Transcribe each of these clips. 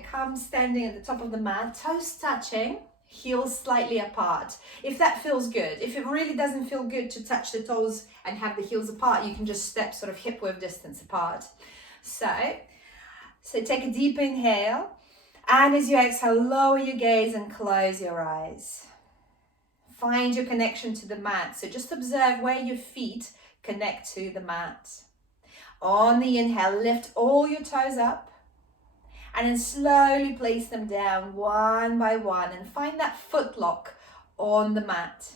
Come standing at the top of the mat, toes touching, heels slightly apart. If that feels good. If it really doesn't feel good to touch the toes and have the heels apart, you can just step sort of hip width distance apart. So take a deep inhale, and as you exhale, lower your gaze and close your eyes. Find your connection to the mat. So just observe where your feet connect to the mat. On the inhale, lift all your toes up, and then slowly place them down one by one and find that foot lock on the mat.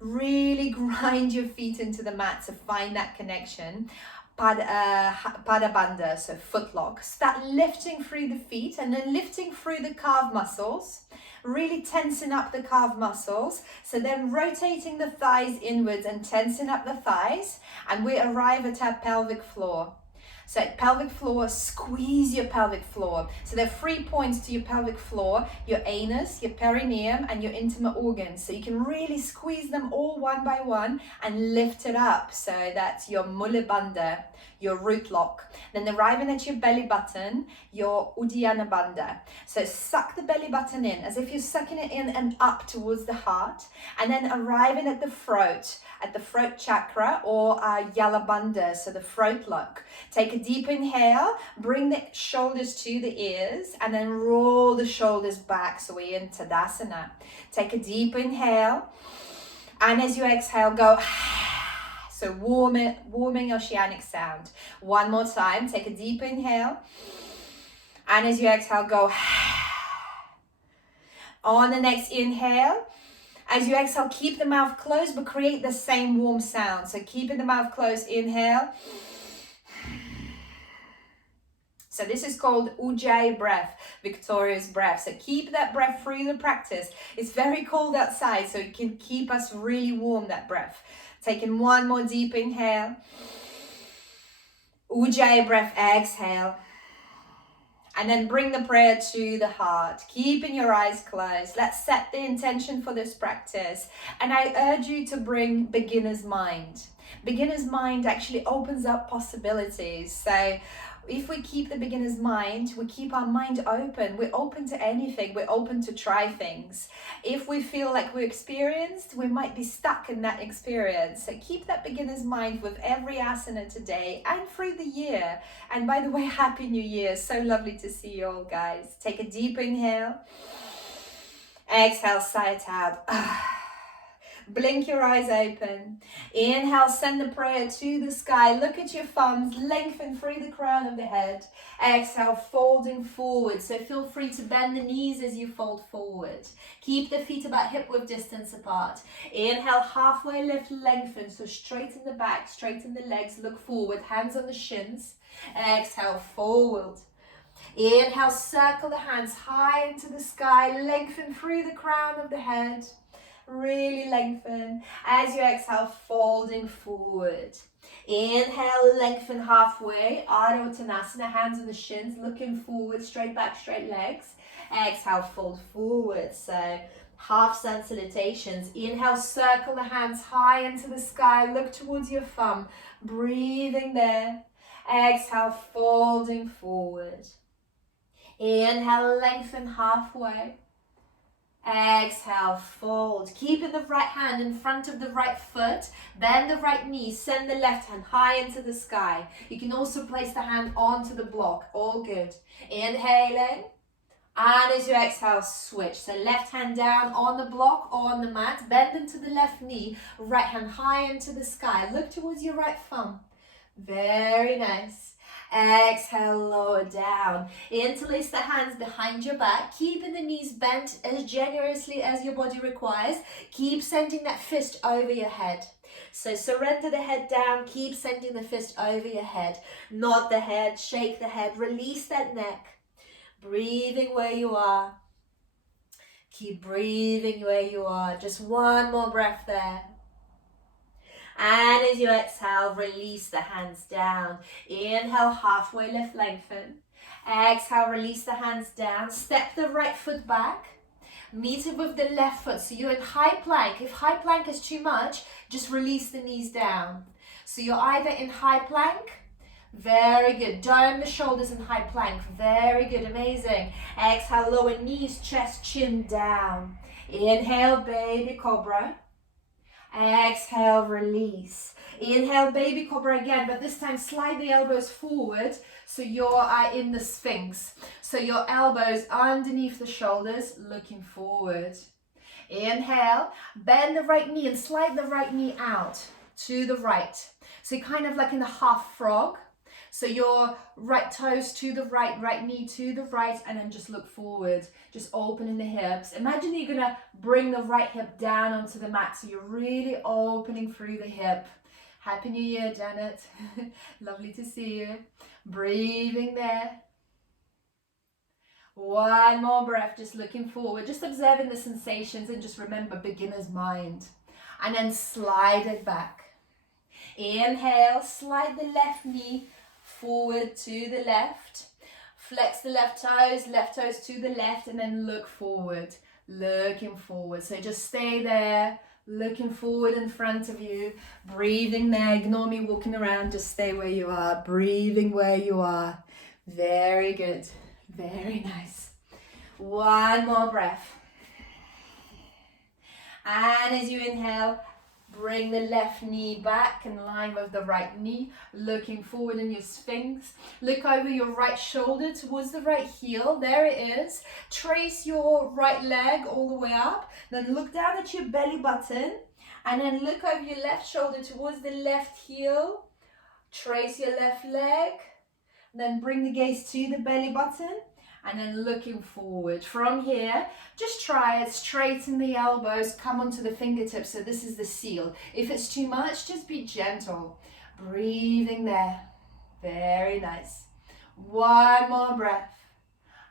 Really grind your feet into the mat to find that connection. Pada bandha, so foot lock. Start lifting through the feet and then lifting through the calf muscles. Really tensing up the calf muscles. So then rotating the thighs inwards and tensing up the thighs. And we arrive at our pelvic floor. So at pelvic floor, squeeze your pelvic floor. So there are 3 points to your pelvic floor: your anus, your perineum, and your intimate organs. So you can really squeeze them all one by one and lift it up. So that's your mula bandha, your root lock. Then arriving at your belly button, your uddiyana bandha. So suck the belly button in as if you're sucking it in and up towards the heart. And then arriving at the throat chakra, or yala bandha, so the throat lock. Take a deep inhale, bring the shoulders to the ears, and then roll the shoulders back, so we're in Tadasana. Take a deep inhale, and as you exhale, go so warming oceanic sound. One more time, take a deep inhale, and as you exhale, go on the next inhale. As you exhale, keep the mouth closed, but create the same warm sound. So keeping the mouth closed, inhale. So this is called Ujjayi breath, victorious breath. So keep that breath through the practice. It's very cold outside, so it can keep us really warm, that breath. Taking one more deep inhale. Ujjayi breath, exhale. And then bring the prayer to the heart, keeping your eyes closed. Let's set the intention for this practice. And I urge you to bring beginner's mind. Beginner's mind actually opens up possibilities. So if we keep the beginner's mind, we keep our mind open. We're open to anything. We're open to try things. If we feel like we're experienced, we might be stuck in that experience. So keep that beginner's mind with every asana today and through the year. And by the way, Happy New Year. So lovely to see you all, guys. Take a deep inhale. Exhale, sigh it out. Blink your eyes open. Inhale, send the prayer to the sky. Look at your thumbs, lengthen through the crown of the head. Exhale, folding forward. So feel free to bend the knees as you fold forward. Keep the feet about hip width distance apart. Inhale, halfway lift, lengthen. So straighten the back, straighten the legs, look forward, hands on the shins. Exhale, forward. Inhale, circle the hands high into the sky, lengthen through the crown of the head. Really lengthen. As you exhale, folding forward. Inhale, lengthen halfway. Anahatasana, hands on the shins, looking forward, straight back, straight legs. Exhale, fold forward. So half Sun Salutations. Inhale, circle the hands high into the sky, look towards your thumb. Breathing there. Exhale, folding forward. Inhale, lengthen halfway. Exhale, fold. Keeping the right hand in front of the right foot. Bend the right knee. Send the left hand high into the sky. You can also place the hand onto the block. All good. Inhaling. And as you exhale, switch. So left hand down on the block or on the mat. Bend into the left knee. Right hand high into the sky. Look towards your right thumb. Very nice. Exhale, lower down. Interlace the hands behind your back, keeping the knees bent as generously as your body requires. Keep sending that fist over your head. So surrender the head down, keep sending the fist over your head. Nod the head, shake the head, release that neck. Breathing where you are. Keep breathing where you are. Just one more breath there. And as you exhale, release the hands down. Inhale, halfway lift, lengthen. Exhale, release the hands down. Step the right foot back. Meet it with the left foot. So you're in high plank. If high plank is too much, just release the knees down. So you're either in high plank, Very good. Dome the shoulders in high plank. Very good. Amazing. Exhale, lower knees, chest, chin down. Inhale, baby cobra. Exhale, release. Inhale, baby cobra again, but this time slide the elbows forward so you're in the Sphinx. So your elbows underneath the shoulders, looking forward. Inhale, bend the right knee and slide the right knee out to the right. So you're kind of like in a half frog. So your right toes to the right, right knee to the right, and then just look forward, just opening the hips. Imagine you're gonna bring the right hip down onto the mat, so you're really opening through the hip. Happy New Year, Janet. Lovely to see you. Breathing there. One more breath, just looking forward, just observing the sensations, and just remember beginner's mind. And then slide it back. Inhale, slide the left knee forward to the left. Flex the left toes to the left, and then look forward, looking forward. So just stay there, looking forward in front of you, breathing there. Ignore me walking around, just stay where you are, breathing where you are. Very good, very nice. One more breath. And as you inhale, bring the left knee back in line with the right knee, looking forward in your Sphinx. Look over your right shoulder towards the right heel. There it is. Trace your right leg all the way up. Then look down at your belly button. And then look over your left shoulder towards the left heel. Trace your left leg. Then bring the gaze to the belly button. And then looking forward. From here, just try it, straighten the elbows, come onto the fingertips, so this is the seal. If it's too much, just be gentle. Breathing there. Very nice. One more breath.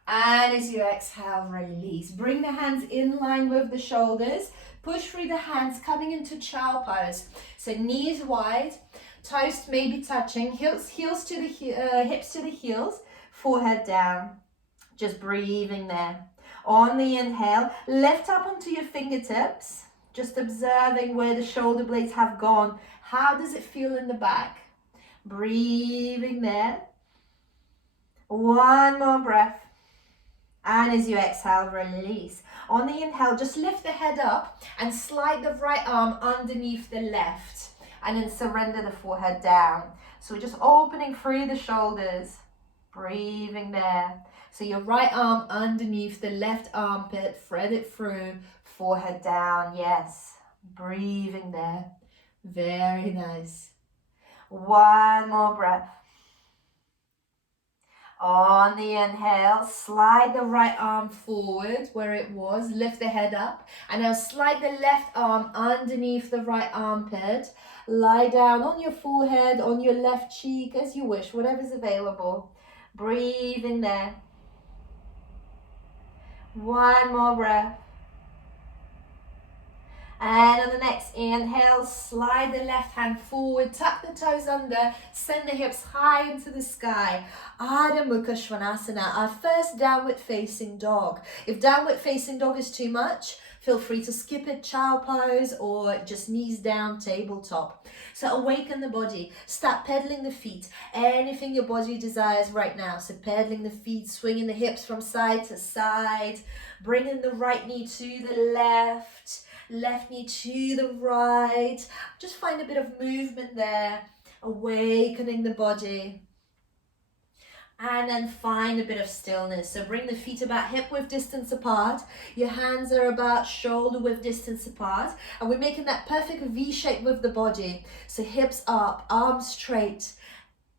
And as you exhale, release. Bring the hands in line with the shoulders. Push through the hands, coming into child pose. So knees wide, toes maybe touching, hips to the heels, forehead down. Just breathing there. On the inhale, lift up onto your fingertips, just observing where the shoulder blades have gone. How does it feel in the back? Breathing there. One more breath. And as you exhale, release. On the inhale, just lift the head up and slide the right arm underneath the left. And then surrender the forehead down. So we're just opening through the shoulders. Breathing there. So your right arm underneath the left armpit, thread it through, forehead down, yes. Breathing there. Very nice. One more breath. On the inhale, slide the right arm forward where it was, lift the head up, and now slide the left arm underneath the right armpit. Lie down on your forehead, on your left cheek, as you wish, whatever's available. Breathe in there. One more breath. And on the next inhale, slide the left hand forward, tuck the toes under, send the hips high into the sky. Adho Mukha Svanasana, our first downward facing dog. If downward facing dog is too much, feel free to skip it, child pose, or just knees down, tabletop. So awaken the body, start pedaling the feet, anything your body desires right now. So pedaling the feet, swinging the hips from side to side, bringing the right knee to the left, left knee to the right. Just find a bit of movement there, awakening the body. And then find a bit of stillness. So bring the feet about hip width distance apart. Your hands are about shoulder width distance apart. And we're making that perfect V shape with the body. So hips up, arms straight.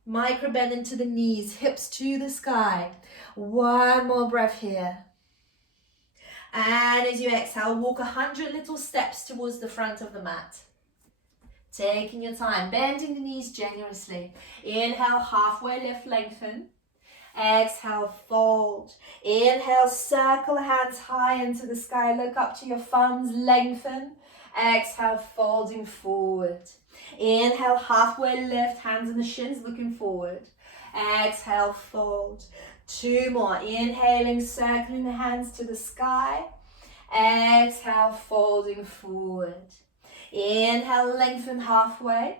Micro bend into the knees, hips to the sky. One more breath here. And as you exhale, walk 100 little steps towards the front of the mat. Taking your time, bending the knees generously. Inhale, halfway lift, lengthen. Exhale, fold. Inhale, circle the hands high into the sky. Look up to your thumbs, lengthen. Exhale, folding forward. Inhale, halfway lift, hands on the shins, looking forward. Exhale, fold. Two more. Inhaling, circling the hands to the sky. Exhale, folding forward. Inhale, lengthen halfway.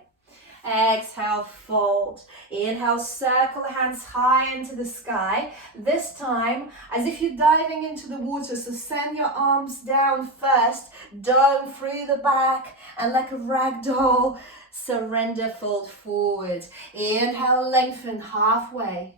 Exhale, fold. Inhale, circle the hands high into the sky. This time, as if you're diving into the water, so send your arms down first, dome through the back, and like a rag doll, surrender, fold forward. Inhale, lengthen halfway.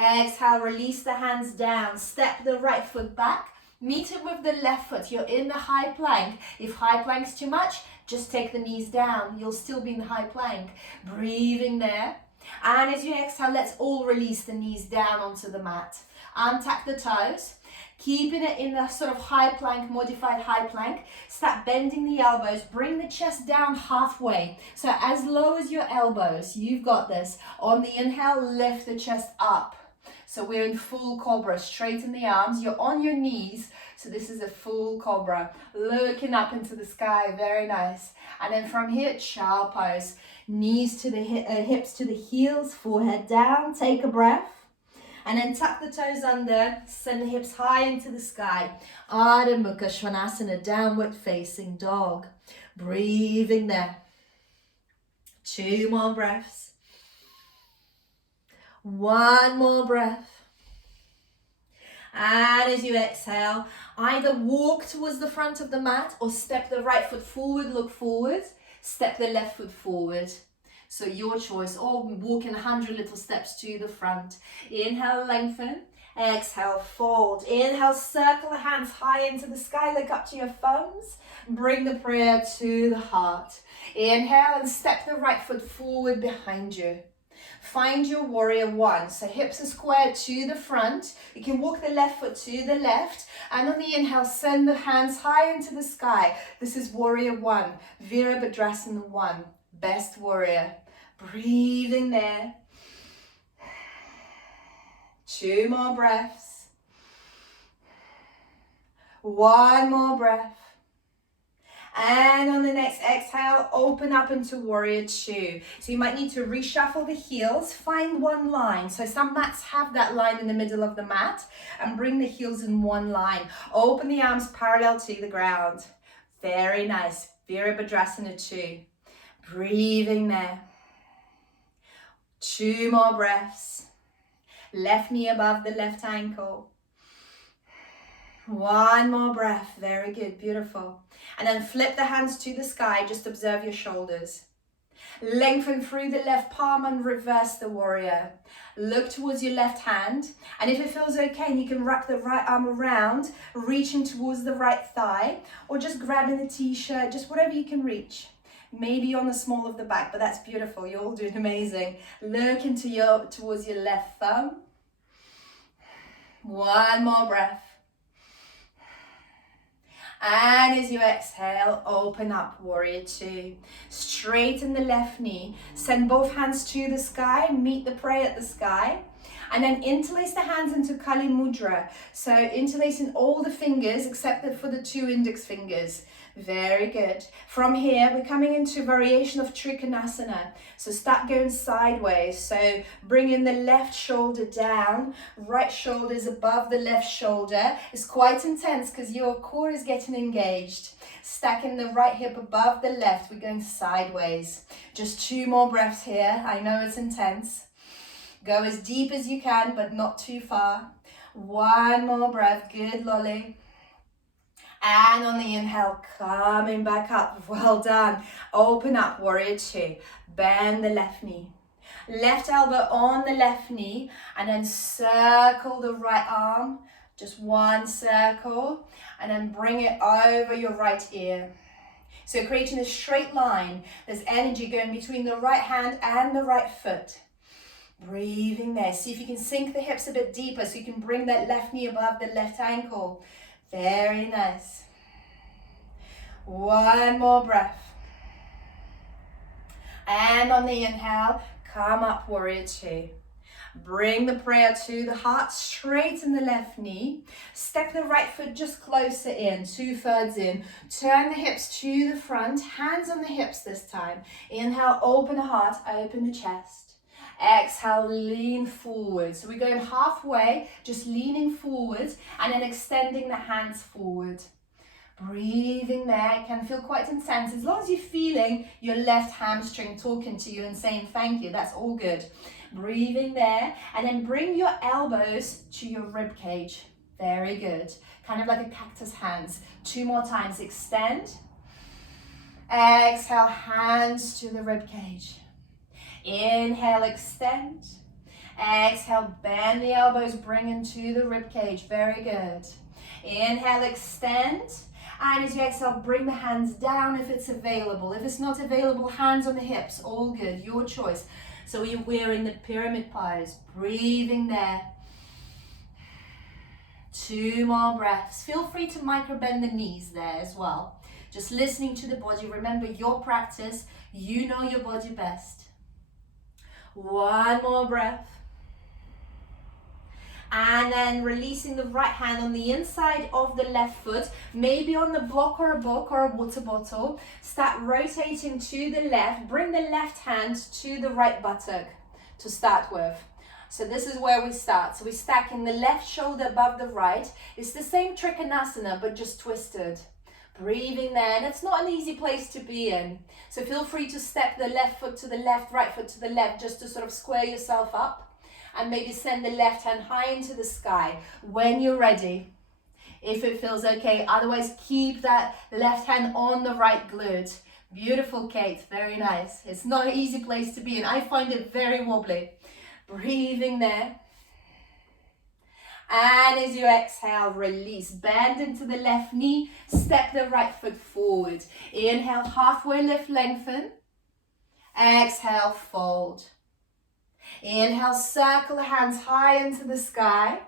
Exhale, release the hands down, step the right foot back, meet it with the left foot. You're in the high plank. If high plank's too much, just take the knees down. You'll still be in the high plank. Breathing there. And as you exhale, let's all release the knees down onto the mat. Untuck the toes. Keeping it in the sort of high plank, modified high plank. Start bending the elbows. Bring the chest down halfway. So as low as your elbows. You've got this. On the inhale, lift the chest up. So we're in full Cobra. Straighten the arms. You're on your knees. So this is a full Cobra. Looking up into the sky. Very nice. And then from here, child pose. Knees to the hips to the heels. Forehead down. Take a breath. And then tuck the toes under. Send the hips high into the sky. Ardha Mukha Svanasana. Downward facing dog. Breathing there. 2 more breaths. 1 more breath. And as you exhale, either walk towards the front of the mat or step the right foot forward, look forward, step the left foot forward. So your choice, or walk in 100 little steps to the front. Inhale, lengthen. Exhale, fold. Inhale, circle the hands high into the sky, look up to your thumbs. Bring the prayer to the heart. Inhale and step the right foot forward behind you. Find your warrior 1. So hips are squared to the front. You can walk the left foot to the left. And on the inhale, send the hands high into the sky. This is warrior 1. Virabhadrasana 1. Best warrior. Breathing there. 2 more breaths. 1 more breath. And on the next exhale, open up into warrior 2. So you might need to reshuffle the heels, find one line. So some mats have that line in the middle of the mat, and bring the heels in one line. Open the arms parallel to the ground. Very nice. Virabhadrasana 2. Breathing there. 2 more breaths. Left knee above the left ankle. 1 more breath. Very good. Beautiful. And then flip the hands to the sky. Just observe your shoulders. Lengthen through the left palm and reverse the warrior. Look towards your left hand. And if it feels okay, you can wrap the right arm around, reaching towards the right thigh, or just grabbing the t-shirt, just whatever you can reach. Maybe on the small of the back, but that's beautiful. You're all doing amazing. Look towards your left thumb. 1 more breath. And as you exhale, open up, warrior 2. Straighten the left knee. Send both hands to the sky. Meet the prayer at the sky. And then interlace the hands into Kali Mudra. So interlacing all the fingers except for the 2 index fingers. Very good. From here, we're coming into variation of Trikonasana. So start going sideways. So bring in the left shoulder down. Right shoulder is above the left shoulder. It's quite intense because your core is getting engaged. Stacking the right hip above the left. We're going sideways. Just 2 more breaths here. I know it's intense. Go as deep as you can, but not too far. 1 more breath. Good, Lolly. And on the inhale, coming back up. Well done. Open up, warrior 2. Bend the left knee. Left elbow on the left knee. And then circle the right arm. Just 1 circle. And then bring it over your right ear. So creating a straight line. There's energy going between the right hand and the right foot. Breathing there. See if you can sink the hips a bit deeper so you can bring that left knee above the left ankle. Very nice. 1 more breath. And on the inhale, come up, warrior 2. Bring the prayer to the heart, straighten the left knee. Step the right foot just closer in, 2/3 in. Turn the hips to the front, hands on the hips this time. Inhale, open the heart, open the chest. Exhale, lean forward. So we're going halfway, just leaning forward and then extending the hands forward. Breathing there. It can feel quite intense. As long as you're feeling your left hamstring talking to you and saying thank you, that's all good. Breathing there, and then bring your elbows to your rib cage. Very good. Kind of like a cactus hands. 2 more times. Extend. Exhale, hands to the rib cage. Inhale, extend. Exhale, bend the elbows, bring into the rib cage. Very good. Inhale, extend. And as you exhale, bring the hands down if it's available. If it's not available, hands on the hips. All good, your choice. So we're in the pyramid pose. Breathing there. 2 more breaths. Feel free to micro bend the knees there as well. Just listening to the body. Remember your practice. You know your body best. 1 more breath. And then releasing the right hand on the inside of the left foot, maybe on the block or a book or a water bottle. Start rotating to the left. Bring the left hand to the right buttock to start with. So this is where we start. So we're stacking the left shoulder above the right. It's the same Trikonasana, but just twisted. Breathing there, and it's not an easy place to be in. So feel free to step the left foot to the left, right foot to the left, just to sort of square yourself up. And maybe send the left hand high into the sky when you're ready, if it feels okay. Otherwise, keep that left hand on the right glute. Beautiful, Kate. Very nice. It's not an easy place to be in. I find it very wobbly. Breathing there. And as you exhale, release. Bend into the left knee. Step the right foot forward. Inhale, halfway lift, lengthen. Exhale, fold. Inhale, circle the hands high into the sky.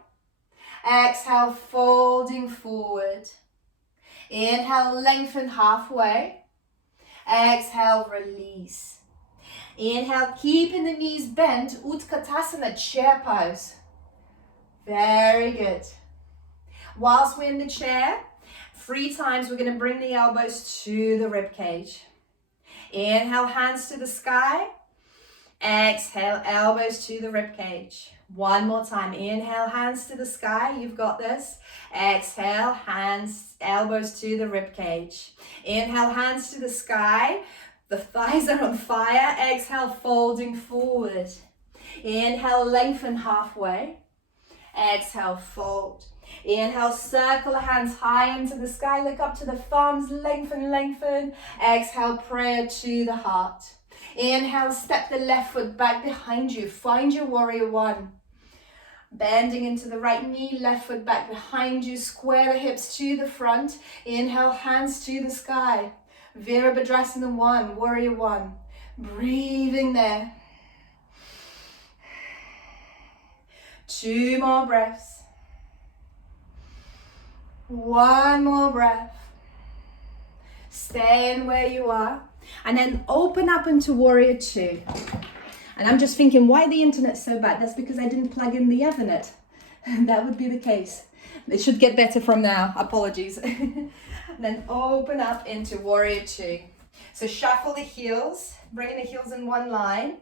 Exhale, folding forward. Inhale, lengthen halfway. Exhale, release. Inhale, keeping the knees bent, Utkatasana, chair pose. Very good. Whilst we're in the chair, 3 times we're going to bring the elbows to the rib cage. Inhale, hands to the sky. Exhale, elbows to the rib cage. 1 more time. Inhale, hands to the sky. You've got this. Exhale, hands, elbows to the rib cage. Inhale, hands to the sky. The thighs are on fire. Exhale, folding forward. Inhale, lengthen halfway. Exhale, fold. Inhale, circle the hands high into the sky. Look up to the thumbs. Lengthen, lengthen. Exhale, prayer to the heart. Inhale, step the left foot back behind you. Find your warrior 1. Bending into the right knee, left foot back behind you. Square the hips to the front. Inhale, hands to the sky. Virabhadrasana 1, warrior 1. Breathing there. 2 more breaths. 1 more breath. Staying where you are. And then open up into warrior 2. And I'm just thinking, why the internet's so bad? That's because I didn't plug in the Ethernet. That would be the case. It should get better from now. Apologies. Then open up into warrior 2. So shuffle the heels, bringing the heels in one line,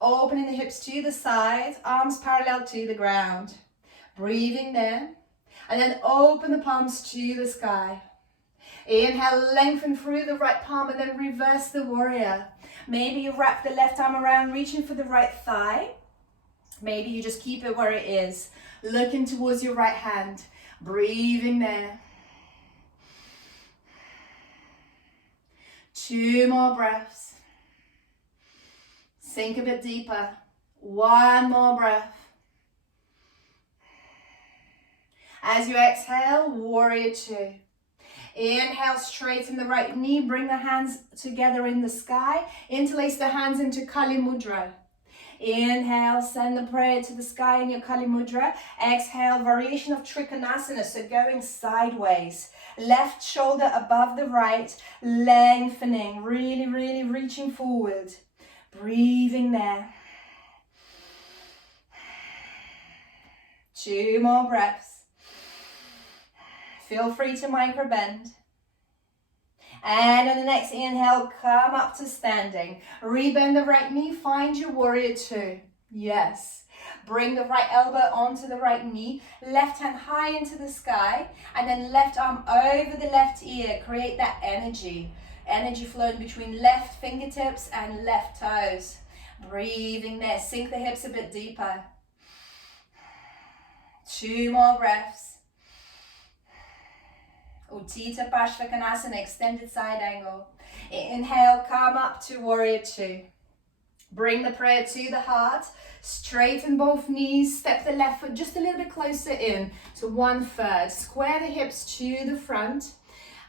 opening the hips to the side, arms parallel to the ground. Breathing there. And then open the palms to the sky. Inhale, lengthen through the right palm and then reverse the warrior. Maybe you wrap the left arm around, reaching for the right thigh. Maybe you just keep it where it is, looking towards your right hand. Breathing there. 2 more breaths. Sink a bit deeper. 1 more breath. As you exhale, warrior 2. Inhale, straighten the right knee, bring the hands together in the sky. Interlace the hands into Kali Mudra. Inhale, send the prayer to the sky in your Kali Mudra. Exhale, variation of Trikonasana, so going sideways. Left shoulder above the right, lengthening, really, really reaching forward. Breathing there. 2 more breaths. Feel free to micro bend. And on the next inhale, come up to standing. Rebend the right knee, find your warrior 2. Yes. Bring the right elbow onto the right knee, left hand high into the sky, and then left arm over the left ear. Create that energy flowing between left fingertips and left toes. Breathing there, sink the hips a bit deeper. 2 more breaths. Utthita Trikonasana, extended side angle. Inhale, come up to warrior 2. Bring the prayer to the heart. Straighten both knees. Step the left foot just a little bit closer in to 1/3. Square the hips to the front.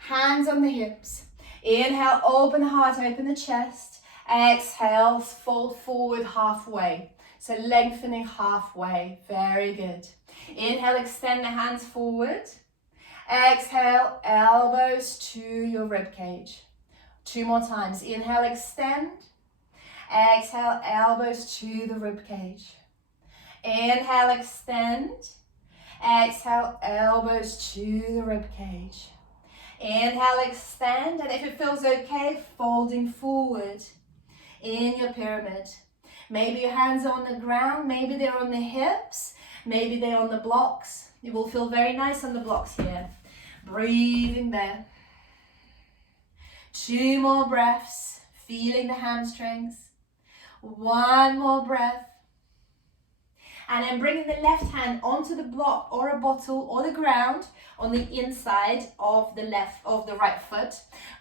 Hands on the hips. Inhale, open the heart, open the chest. Exhale, fold forward halfway. So lengthening halfway. Very good. Inhale, extend the hands forward. Exhale, elbows to your rib cage. 2 more times. Inhale, extend. Exhale, elbows to the rib cage. Inhale, extend. Exhale, elbows to the rib cage. Inhale, extend, and if it feels okay, folding forward in your pyramid. Maybe your hands are on the ground, maybe they're on the hips, maybe they're on the blocks. You will feel very nice on the blocks here. Breathing there. 2 more breaths, feeling the hamstrings. 1 more breath. And then bringing the left hand onto the block or a bottle or the ground on the inside of the right foot.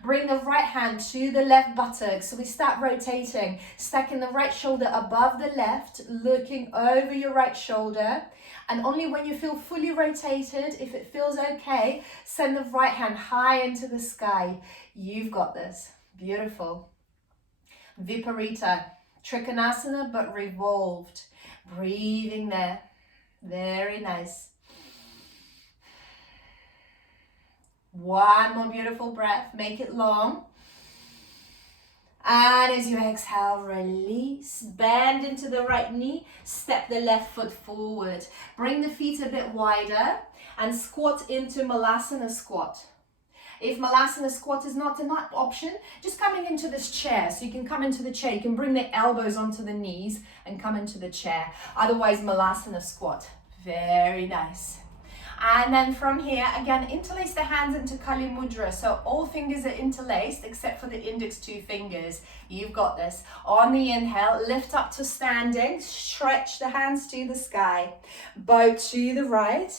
Bring the right hand to the left buttock. So we start rotating, stacking the right shoulder above the left, looking over your right shoulder. And only when you feel fully rotated, if it feels okay, send the right hand high into the sky. You've got this. Beautiful. Viparita. Trikonasana, but revolved. Breathing there. Very nice. 1 more beautiful breath. Make it long. And as you exhale, release. Bend into the right knee. Step the left foot forward. Bring the feet a bit wider and squat into Malasana Squat. If Malasana Squat is not an option, just coming into this chair. So you can come into the chair. You can bring the elbows onto the knees and come into the chair. Otherwise, Malasana Squat. Very nice. And then from here, again, interlace the hands into Kali Mudra. So all fingers are interlaced except for the index 2 fingers. You've got this. On the inhale, lift up to standing. Stretch the hands to the sky. Bow to the right.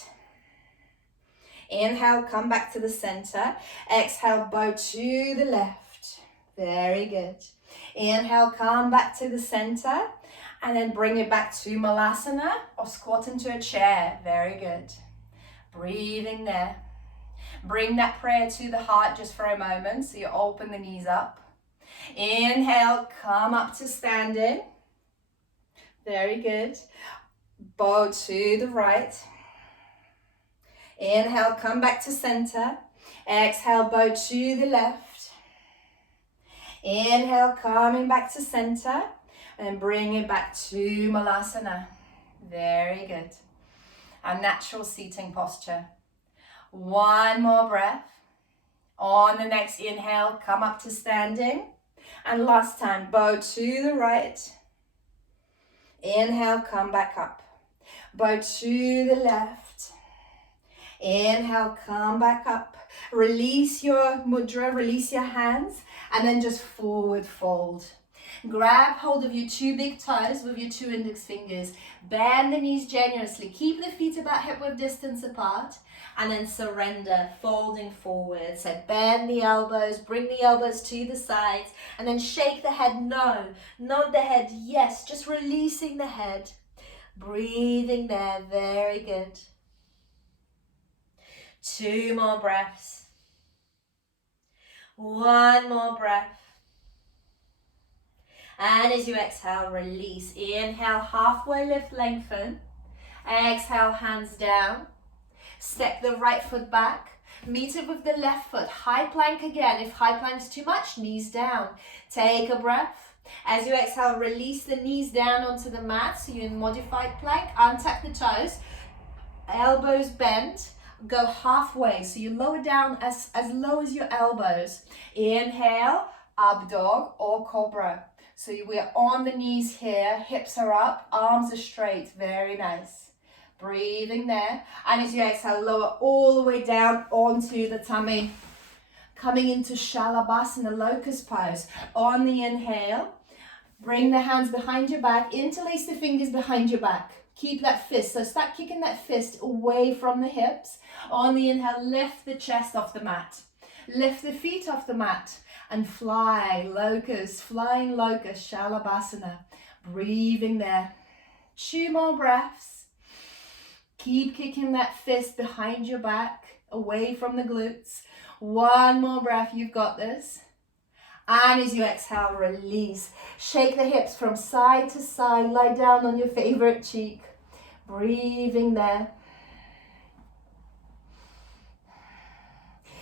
Inhale, come back to the center. Exhale, bow to the left. Very good. Inhale, come back to the center. And then bring it back to Malasana or squat into a chair. Very good. Breathing there. Bring that prayer to the heart just for a moment. So you open the knees up. Inhale, come up to standing. Very good. Bow to the right. Inhale, come back to center. Exhale, bow to the left. Inhale, coming back to center. And bring it back to Malasana. Very good. A natural seating posture. 1 more breath. On the next inhale, come up to standing. And last time, bow to the right. Inhale, come back up. Bow to the left. Inhale, come back up. Release your mudra, release your hands, and then just forward fold. Grab hold of your 2 big toes with your 2 index fingers. Bend the knees generously. Keep the feet about hip width distance apart, and then surrender, folding forward. So bend the elbows, bring the elbows to the sides, and then shake the head no. Nod the head yes, just releasing the head. Breathing there, very good. 2 more breaths. 1 more breath. And as you exhale, release. Inhale, halfway lift, lengthen. Exhale, hands down. Step the right foot back. Meet it with the left foot. High plank again. If high plank is too much, knees down. Take a breath. As you exhale, release the knees down onto the mat. So you're in modified plank. Untap the toes. Elbows bent. Go halfway. So you lower down as low as your elbows. Inhale, up dog or cobra. So we're on the knees here, hips are up, arms are straight, very nice. Breathing there, and as you exhale, lower all the way down onto the tummy. Coming into Shavasana, locust pose. On the inhale, bring the hands behind your back, interlace the fingers behind your back. Keep that fist, so start kicking that fist away from the hips. On the inhale, lift the chest off the mat. Lift the feet off the mat and fly, locust, flying locust, Shavasana. Breathing there. 2 more breaths. Keep kicking that fist behind your back, away from the glutes. 1 more breath, you've got this. And as you exhale, release. Shake the hips from side to side. Lie down on your favorite cheek. Breathing there.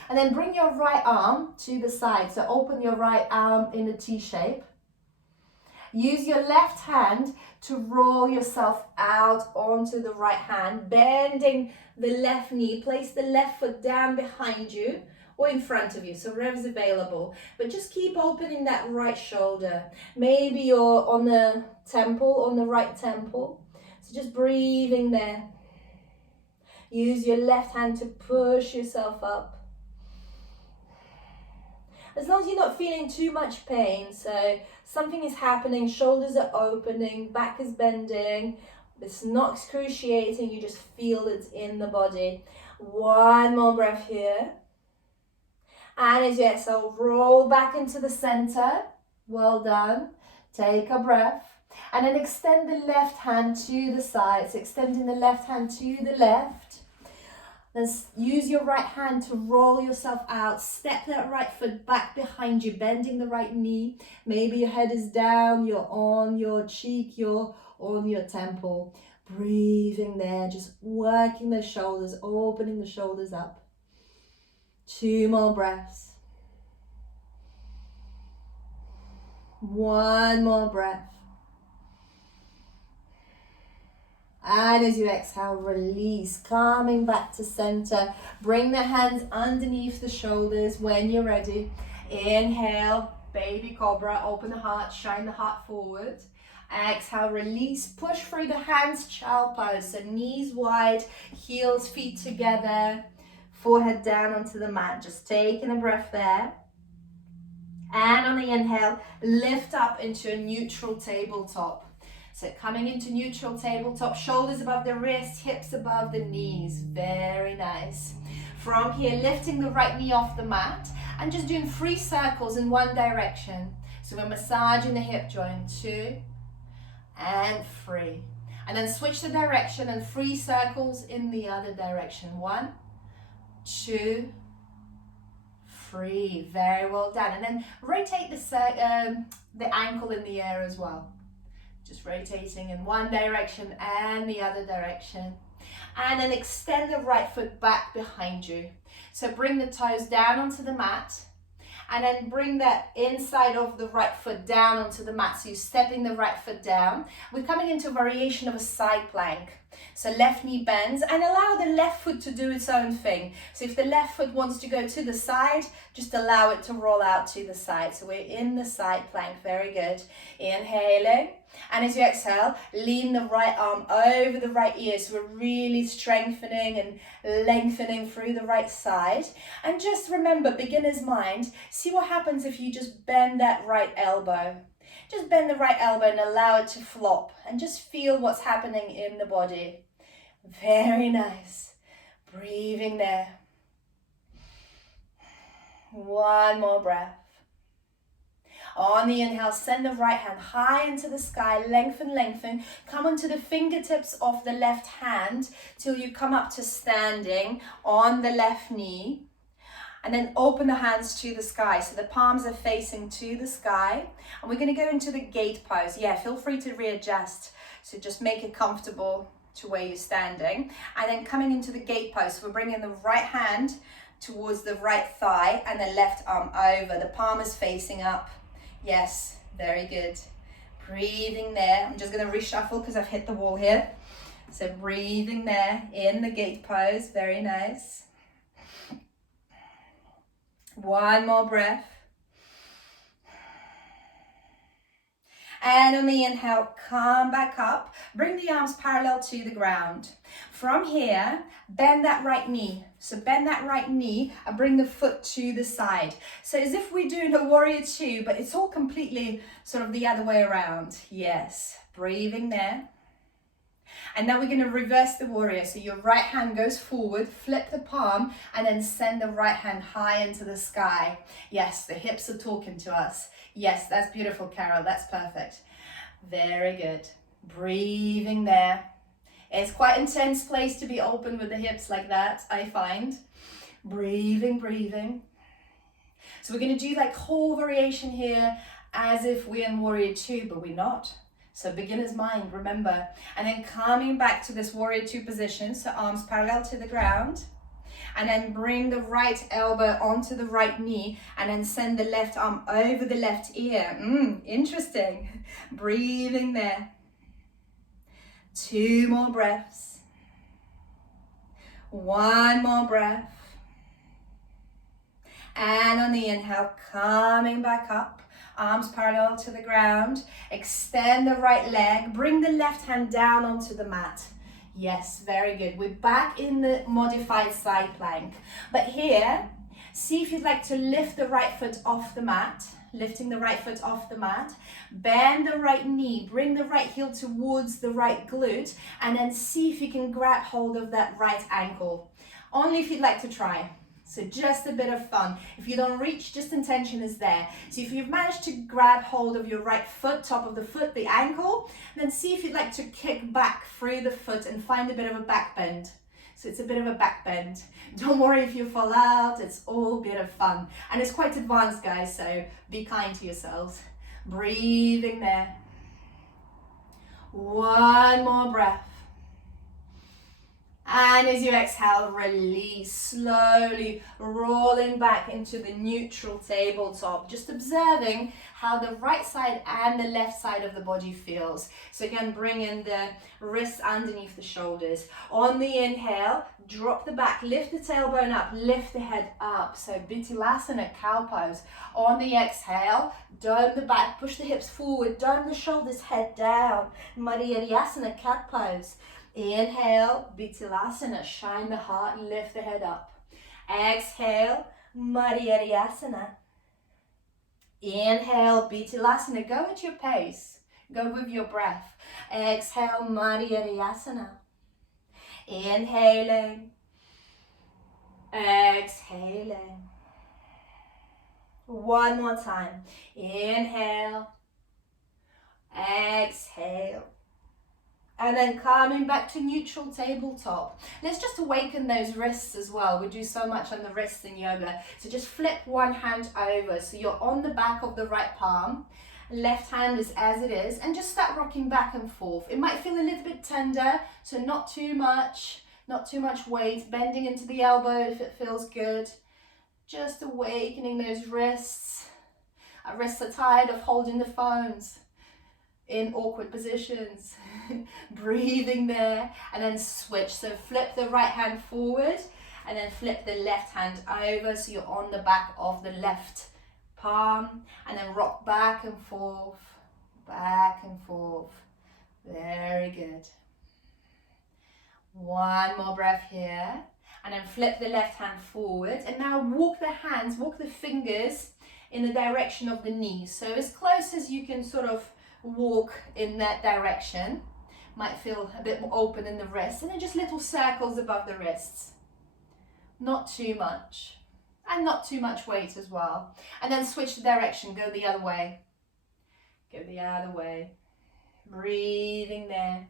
And then bring your right arm to the side. So open your right arm in a T shape. Use your left hand to roll yourself out onto the right hand, bending the left knee. Place the left foot down behind you or in front of you, so wherever's available. But just keep opening that right shoulder. Maybe you're on the temple, on the right temple. So just breathing there. Use your left hand to push yourself up. As long as you're not feeling too much pain, so something is happening, shoulders are opening, back is bending, it's not excruciating, you just feel it in the body. 1 more breath here. And as you exhale, roll back into the center. Well done. Take a breath. And then extend the left hand to the sides, extending the left hand to the left. Then use your right hand to roll yourself out. Step that right foot back behind you, bending the right knee. Maybe your head is down, you're on your cheek, you're on your temple. Breathing there, just working the shoulders, opening the shoulders up. 2 more breaths. 1 more breath. And as you exhale, release, coming back to center. Bring the hands underneath the shoulders when you're ready. Inhale, baby cobra, open the heart, shine the heart forward. Exhale, release, push through the hands, child pose. So knees wide, heels, feet together, forehead down onto the mat. Just taking a breath there. And on the inhale, lift up into a neutral tabletop. So coming into neutral tabletop, shoulders above the wrists, hips above the knees. Very nice. From here, lifting the right knee off the mat and just doing 3 circles in one direction. So we're massaging the hip joint, 2 and 3. And then switch the direction and 3 circles in the other direction. 1, 2, 3. Very well done. And then rotate the ankle in the air as well. Just rotating in one direction and the other direction. And then extend the right foot back behind you. So bring the toes down onto the mat. And then bring that inside of the right foot down onto the mat. So you're stepping the right foot down. We're coming into a variation of a side plank. So left knee bends and allow the left foot to do its own thing. So if the left foot wants to go to the side, just allow it to roll out to the side. So we're in the side plank, very good. Inhaling. And as you exhale, lean the right arm over the right ear. So we're really strengthening and lengthening through the right side. And just remember, beginner's mind, see what happens if you just bend that right elbow. Just bend the right elbow and allow it to flop. And just feel what's happening in the body. Very nice. Breathing there. 1 more breath. On the inhale, send the right hand high into the sky, lengthen, lengthen. Come onto the fingertips of the left hand till you come up to standing on the left knee. And then open the hands to the sky. So the palms are facing to the sky. And we're going to go into the gate pose. Yeah, feel free to readjust. So just make it comfortable to where you're standing. And then coming into the gate pose. So we're bringing the right hand towards the right thigh and the left arm over. The palm is facing up. Yes, very good. Breathing there. I'm just going to reshuffle because I've hit the wall here. So breathing there in the gate pose. Very nice. 1 more breath. And on the inhale, come back up. Bring the arms parallel to the ground. From here, bend that right knee. So bend that right knee and bring the foot to the side. So as if we're doing a warrior two, but it's all completely sort of the other way around. Yes, breathing there. And now we're going to reverse the warrior. So your right hand goes forward, flip the palm, and then send the right hand high into the sky. Yes, the hips are talking to us. Yes, that's beautiful, Carol. That's perfect. Very good. Breathing there. It's quite intense place to be open with the hips like that, I find. Breathing, breathing. So we're going to do like whole variation here as if we're in warrior two, but we're not. So beginner's mind, remember. And then coming back to this warrior two position, so arms parallel to the ground. And then bring the right elbow onto the right knee and then send the left arm over the left ear. Interesting. Breathing there. 2 more breaths. 1 more breath. And on the inhale, coming back up. Arms parallel to the ground. Extend the right leg. Bring the left hand down onto the mat. Yes, very good. We're back in the modified side plank. But here, see if you'd like to lift the right foot off the mat. Lifting the right foot off the mat. Bend the right knee. Bring the right heel towards the right glute. And then see if you can grab hold of that right ankle. Only if you'd like to try. So just a bit of fun. If you don't reach, just intention is there. So if you've managed to grab hold of your right foot, top of the foot, the ankle, then see if you'd like to kick back through the foot and find a bit of a back bend. So it's a bit of a back bend. Don't worry if you fall out, it's all a bit of fun. And it's quite advanced, guys, so be kind to yourselves. Breathing there. 1 more breath. And as you exhale, release, slowly rolling back into the neutral tabletop. Just observing how the right side and the left side of the body feels. So again, bring in the wrists underneath the shoulders. On the inhale, drop the back, lift the tailbone up, lift the head up. So Utkatasana, cow pose. On the exhale, dome the back, push the hips forward, dome the shoulders, head down. Anahatasana, cat pose. Inhale, Utkatasana, shine the heart, lift the head up. Exhale, Anahatasana. Inhale, Utkatasana, go at your pace. Go with your breath. Exhale, Anahatasana. Inhaling. Exhaling. 1 more time. Inhale. Exhale. And then coming back to neutral tabletop. Let's just awaken those wrists as well. We do so much on the wrists in yoga. So just flip one hand over. So you're on the back of the right palm. Left hand is as it is. And just start rocking back and forth. It might feel a little bit tender. So not too much weight. Bending into the elbow if it feels good. Just awakening those wrists. Our wrists are tired of holding the phones in awkward positions. Breathing there, and then switch. So flip the right hand forward and then flip the left hand over so you're on the back of the left palm, and then rock back and forth, back and forth. Very good. 1 more breath here, and then flip the left hand forward, and now walk the fingers in the direction of the knees. So as close as you can sort of walk in that direction. Might feel a bit more open in the wrists, and then just little circles above the wrists. Not too much, and not too much weight as well. And then switch the direction, go the other way. Go the other way. Breathing there.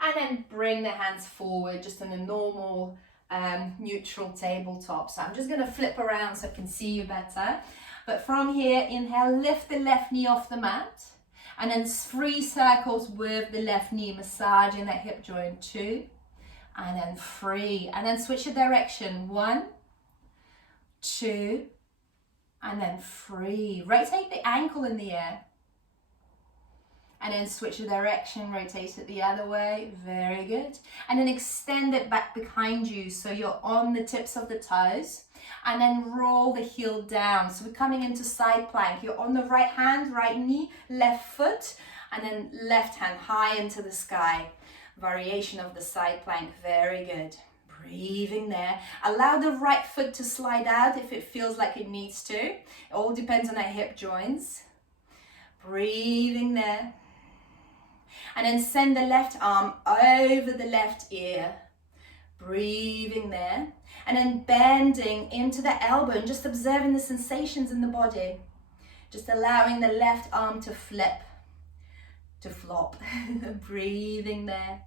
And then bring the hands forward just in a normal neutral tabletop. So I'm just going to flip around so I can see you better. But from here, inhale, lift the left knee off the mat. And then 3 circles with the left knee, massaging that hip joint. 2, and then 3. And then switch the direction. 1, 2, and then 3. Rotate the ankle in the air. And then switch the direction, rotate it the other way. Very good. And then extend it back behind you so you're on the tips of the toes. And then roll the heel down. So we're coming into side plank. You're on the right hand, right knee, left foot, and then left hand high into the sky. Variation of the side plank. Very good. Breathing there. Allow the right foot to slide out if it feels like it needs to. It all depends on our hip joints. Breathing there. And then send the left arm over the left ear. Breathing there. And then bending into the elbow and just observing the sensations in the body. Just allowing the left arm to flip, to flop. Breathing there.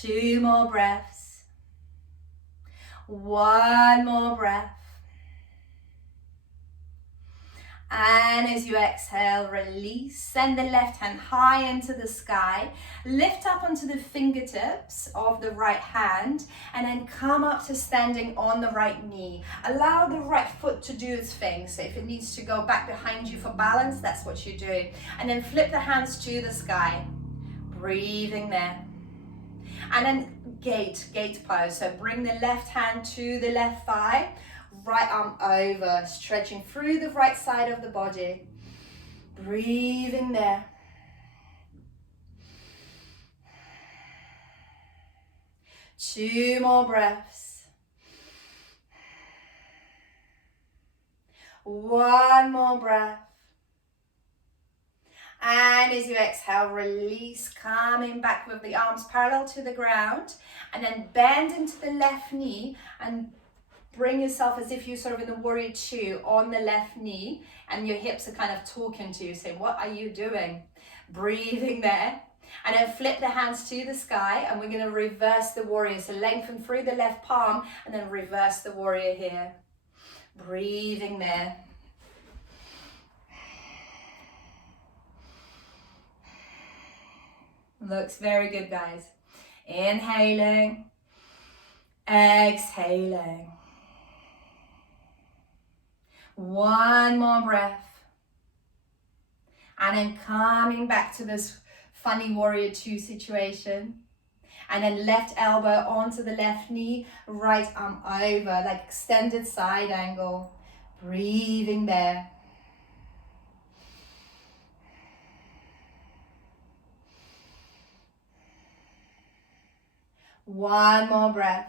2 more breaths. 1 more breath. And as you exhale, release. Send the left hand high into the sky. Lift up onto the fingertips of the right hand and then come up to standing on the right knee. Allow the right foot to do its thing. So if it needs to go back behind you for balance, that's what you're doing. And then flip the hands to the sky. Breathing there. And then gate pose. So bring the left hand to the left thigh. Right arm over, stretching through the right side of the body. Breathing there. Two more breaths. 1 more breath. And as you exhale, release, coming back with the arms parallel to the ground. And then bend into the left knee and bring yourself as if you're sort of in the warrior 2 on the left knee and your hips are kind of talking to you, saying, what are you doing? Breathing there. And then flip the hands to the sky and we're going to reverse the warrior. So lengthen through the left palm and then reverse the warrior here. Breathing there. Looks very good, guys. Inhaling. Exhaling. 1 more breath. And then coming back to this funny warrior 2 situation. And then left elbow onto the left knee, right arm over, like extended side angle. Breathing there. One more breath.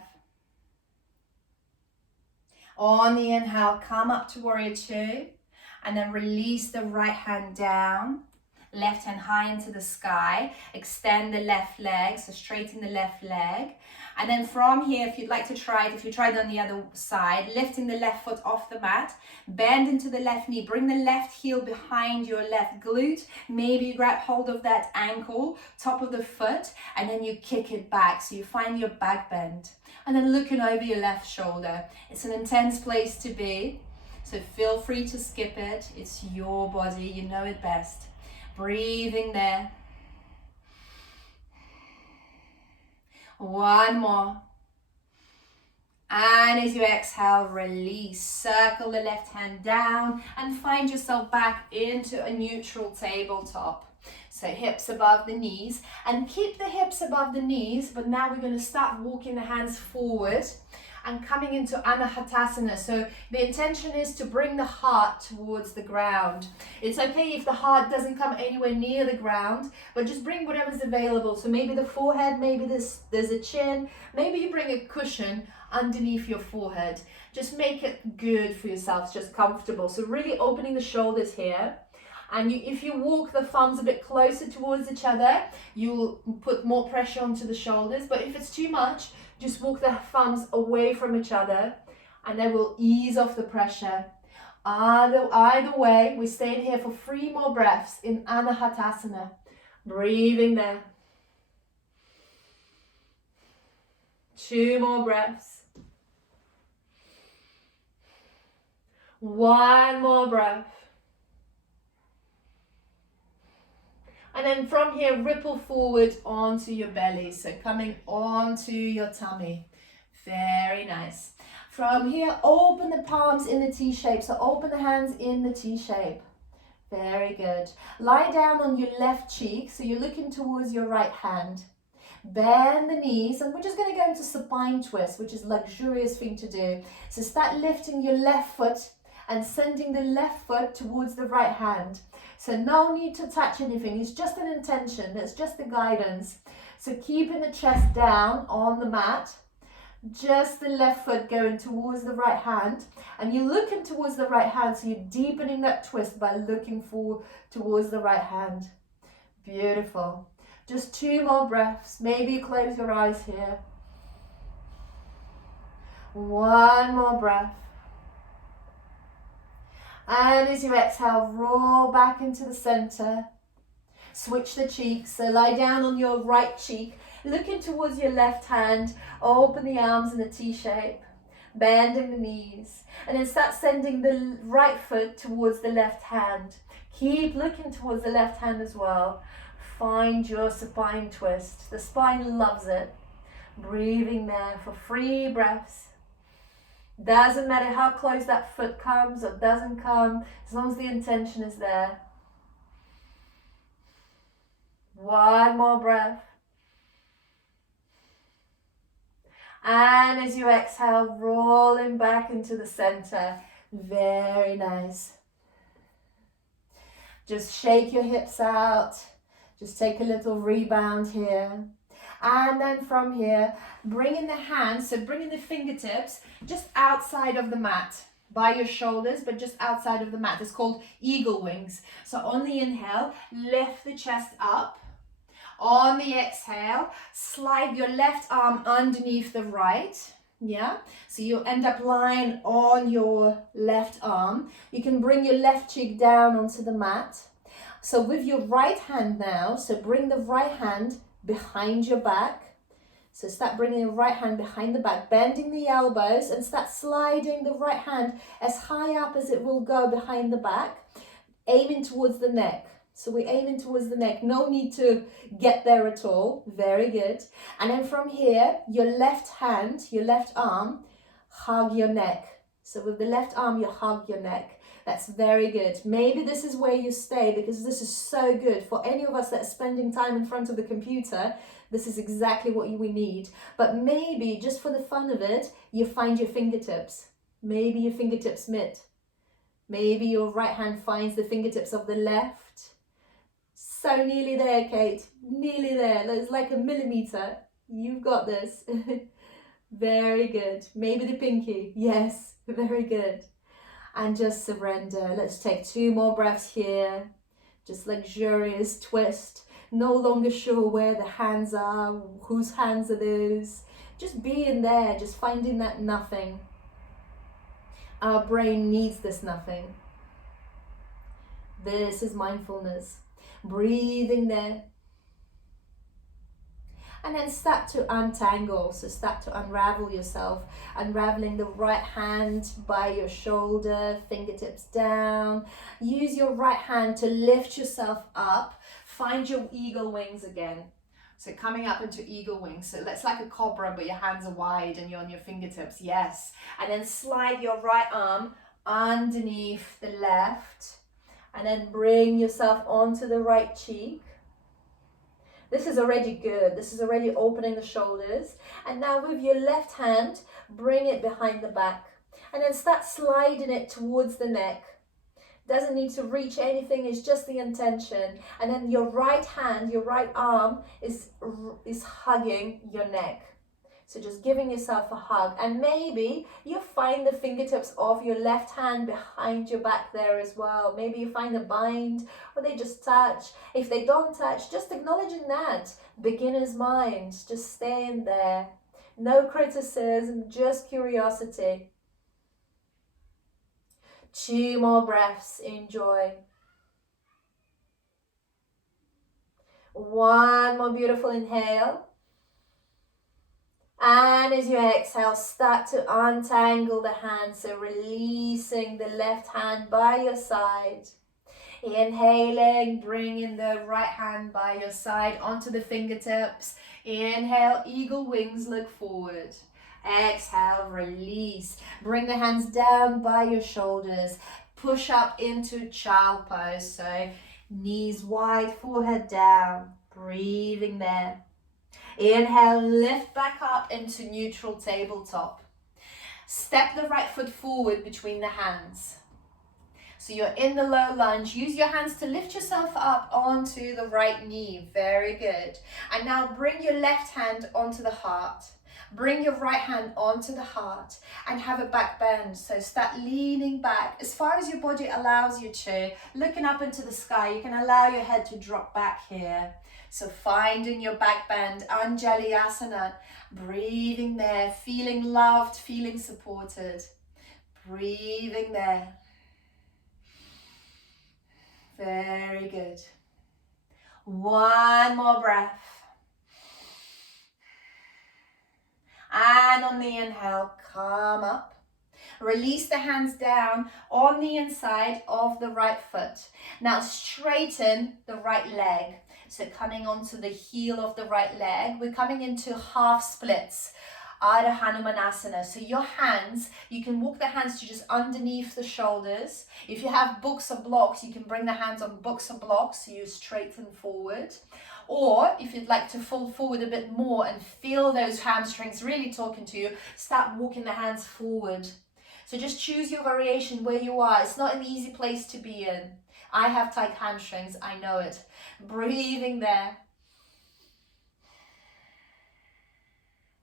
On the inhale, come up to warrior 2 and then release the right hand down, left hand high into the sky, extend the left leg, so straighten the left leg. And then from here, if you'd like to try it, if you tried on the other side, lifting the left foot off the mat, bend into the left knee, bring the left heel behind your left glute. Maybe you grab hold of that ankle, top of the foot, and then you kick it back. So you find your back bend. And then looking over your left shoulder. It's an intense place to be, so feel free to skip it. It's your body, you know it best. Breathing there. 1 more. And as you exhale, release. Circle the left hand down and find yourself back into a neutral tabletop. So hips above the knees, and keep the hips above the knees, but now we're going to start walking the hands forward and coming into Anahatasana. So the intention is to bring the heart towards the ground. It's okay if the heart doesn't come anywhere near the ground, but just bring whatever's available. So maybe the forehead, maybe there's a chin, maybe you bring a cushion underneath your forehead. Just make it good for yourself, just comfortable. So really opening the shoulders here. And if you walk the thumbs a bit closer towards each other, you'll put more pressure onto the shoulders. But if it's too much, just walk the thumbs away from each other and they will ease off the pressure. Either way, we stay in here for 3 more breaths in Anahatasana. Breathing there. 2 more breaths. 1 more breath. And then from here, ripple forward onto your belly. So coming onto your tummy. Very nice. From here, open the palms in the T shape. So open the hands in the T shape. Very good. Lie down on your left cheek, so you're looking towards your right hand. Bend the knees, and we're just going to go into supine twist, which is a luxurious thing to do. So start lifting your left foot and sending the left foot towards the right hand. So no need to touch anything, it's just an intention, it's just the guidance. So keeping the chest down on the mat, just the left foot going towards the right hand, and you're looking towards the right hand, so you're deepening that twist by looking towards the right hand. Beautiful. Just 2 more breaths. Maybe you close your eyes here. 1 more breath. And as you exhale, roll back into the center. Switch the cheeks. So lie down on your right cheek, looking towards your left hand. Open the arms in a T shape, bending the knees. And then start sending the right foot towards the left hand. Keep looking towards the left hand as well. Find your supine twist. The spine loves it. Breathing there for 3 breaths. Doesn't matter how close that foot comes or doesn't come, as long as the intention is there. 1 more breath. And as you exhale, rolling back into the center. Very nice. Just shake your hips out. Just take a little rebound here. And then from here, bringing the hands, so bringing the fingertips just outside of the mat, by your shoulders, but just outside of the mat. It's called eagle wings. So on the inhale, lift the chest up. On the exhale, slide your left arm underneath the right. Yeah, so you end up lying on your left arm. You can bring your left cheek down onto the mat. So with your right hand now, so bring the right hand behind your back. So start bringing the right hand behind the back, bending the elbows, and start sliding the right hand as high up as it will go behind the back, aiming towards the neck. So we're aiming towards the neck. No need to get there at all. Very good. And then from here, your left hand, your left arm, hug your neck. So with the left arm, you hug your neck. That's very good. Maybe this is where you stay, because this is so good. For any of us that are spending time in front of the computer, this is exactly what we need. But maybe, just for the fun of it, you find your fingertips. Maybe your fingertips meet. Maybe your right hand finds the fingertips of the left. So nearly there, Kate. Nearly there. It's like a millimeter. You've got this. Very good. Maybe the pinky. Yes, very good. And just surrender. Let's take 2 more breaths here. Just luxurious twist. No longer sure where the hands are, whose hands are those. Just being there, just finding that nothing. Our brain needs this nothing. This is mindfulness. Breathing there. And then start to untangle, so start to unravel yourself, unraveling the right hand by your shoulder, fingertips down. Use your right hand to lift yourself up. Find your eagle wings again. So coming up into eagle wings. So that's like a cobra, but your hands are wide and you're on your fingertips. Yes. And then slide your right arm underneath the left. And then bring yourself onto the right cheek. This is already good. This is already opening the shoulders. And now with your left hand, bring it behind the back. And then start sliding it towards the neck. Doesn't need to reach anything, it's just the intention. And then your right hand, your right arm is hugging your neck. So just giving yourself a hug. And maybe you find the fingertips of your left hand behind your back there as well. Maybe you find a bind or they just touch. If they don't touch, just acknowledging that. Beginner's mind, just staying there. No criticism, just curiosity. 2 more breaths, enjoy. 1 more beautiful inhale. And as you exhale, start to untangle the hands, so releasing the left hand by your side. Inhaling, bringing the right hand by your side onto the fingertips. Inhale, eagle wings, look forward. Exhale, release. Bring the hands down by your shoulders. push up into child pose. So knees wide, forehead down, breathing there. Inhale, lift back up into neutral tabletop. Step the right foot forward between the hands. So you're in the low lunge. Use your hands to lift yourself up onto the right knee. Very good. And now bring your left hand onto the heart. Bring your right hand onto the heart and have a back bend. So start leaning back as far as your body allows you to. Looking up into the sky, you can allow your head to drop back here. So finding your back bend, Anjali-asana. Breathing there, feeling loved, feeling supported. Breathing there. Very good. One more breath. And on the inhale, come up. Release the hands down on the inside of the right foot. Now straighten the right leg. So coming onto the heel of the right leg, we're coming into half splits. Ardha Hanumanasana. So your hands, you can walk the hands to just underneath the shoulders. If you have books or blocks, you can bring the hands on books or blocks so you straighten forward. Or if you'd like to fall forward a bit more and feel those hamstrings really talking to you, start walking the hands forward. So just choose your variation where you are. It's not an easy place to be in. I have tight hamstrings, I know it. Breathing there.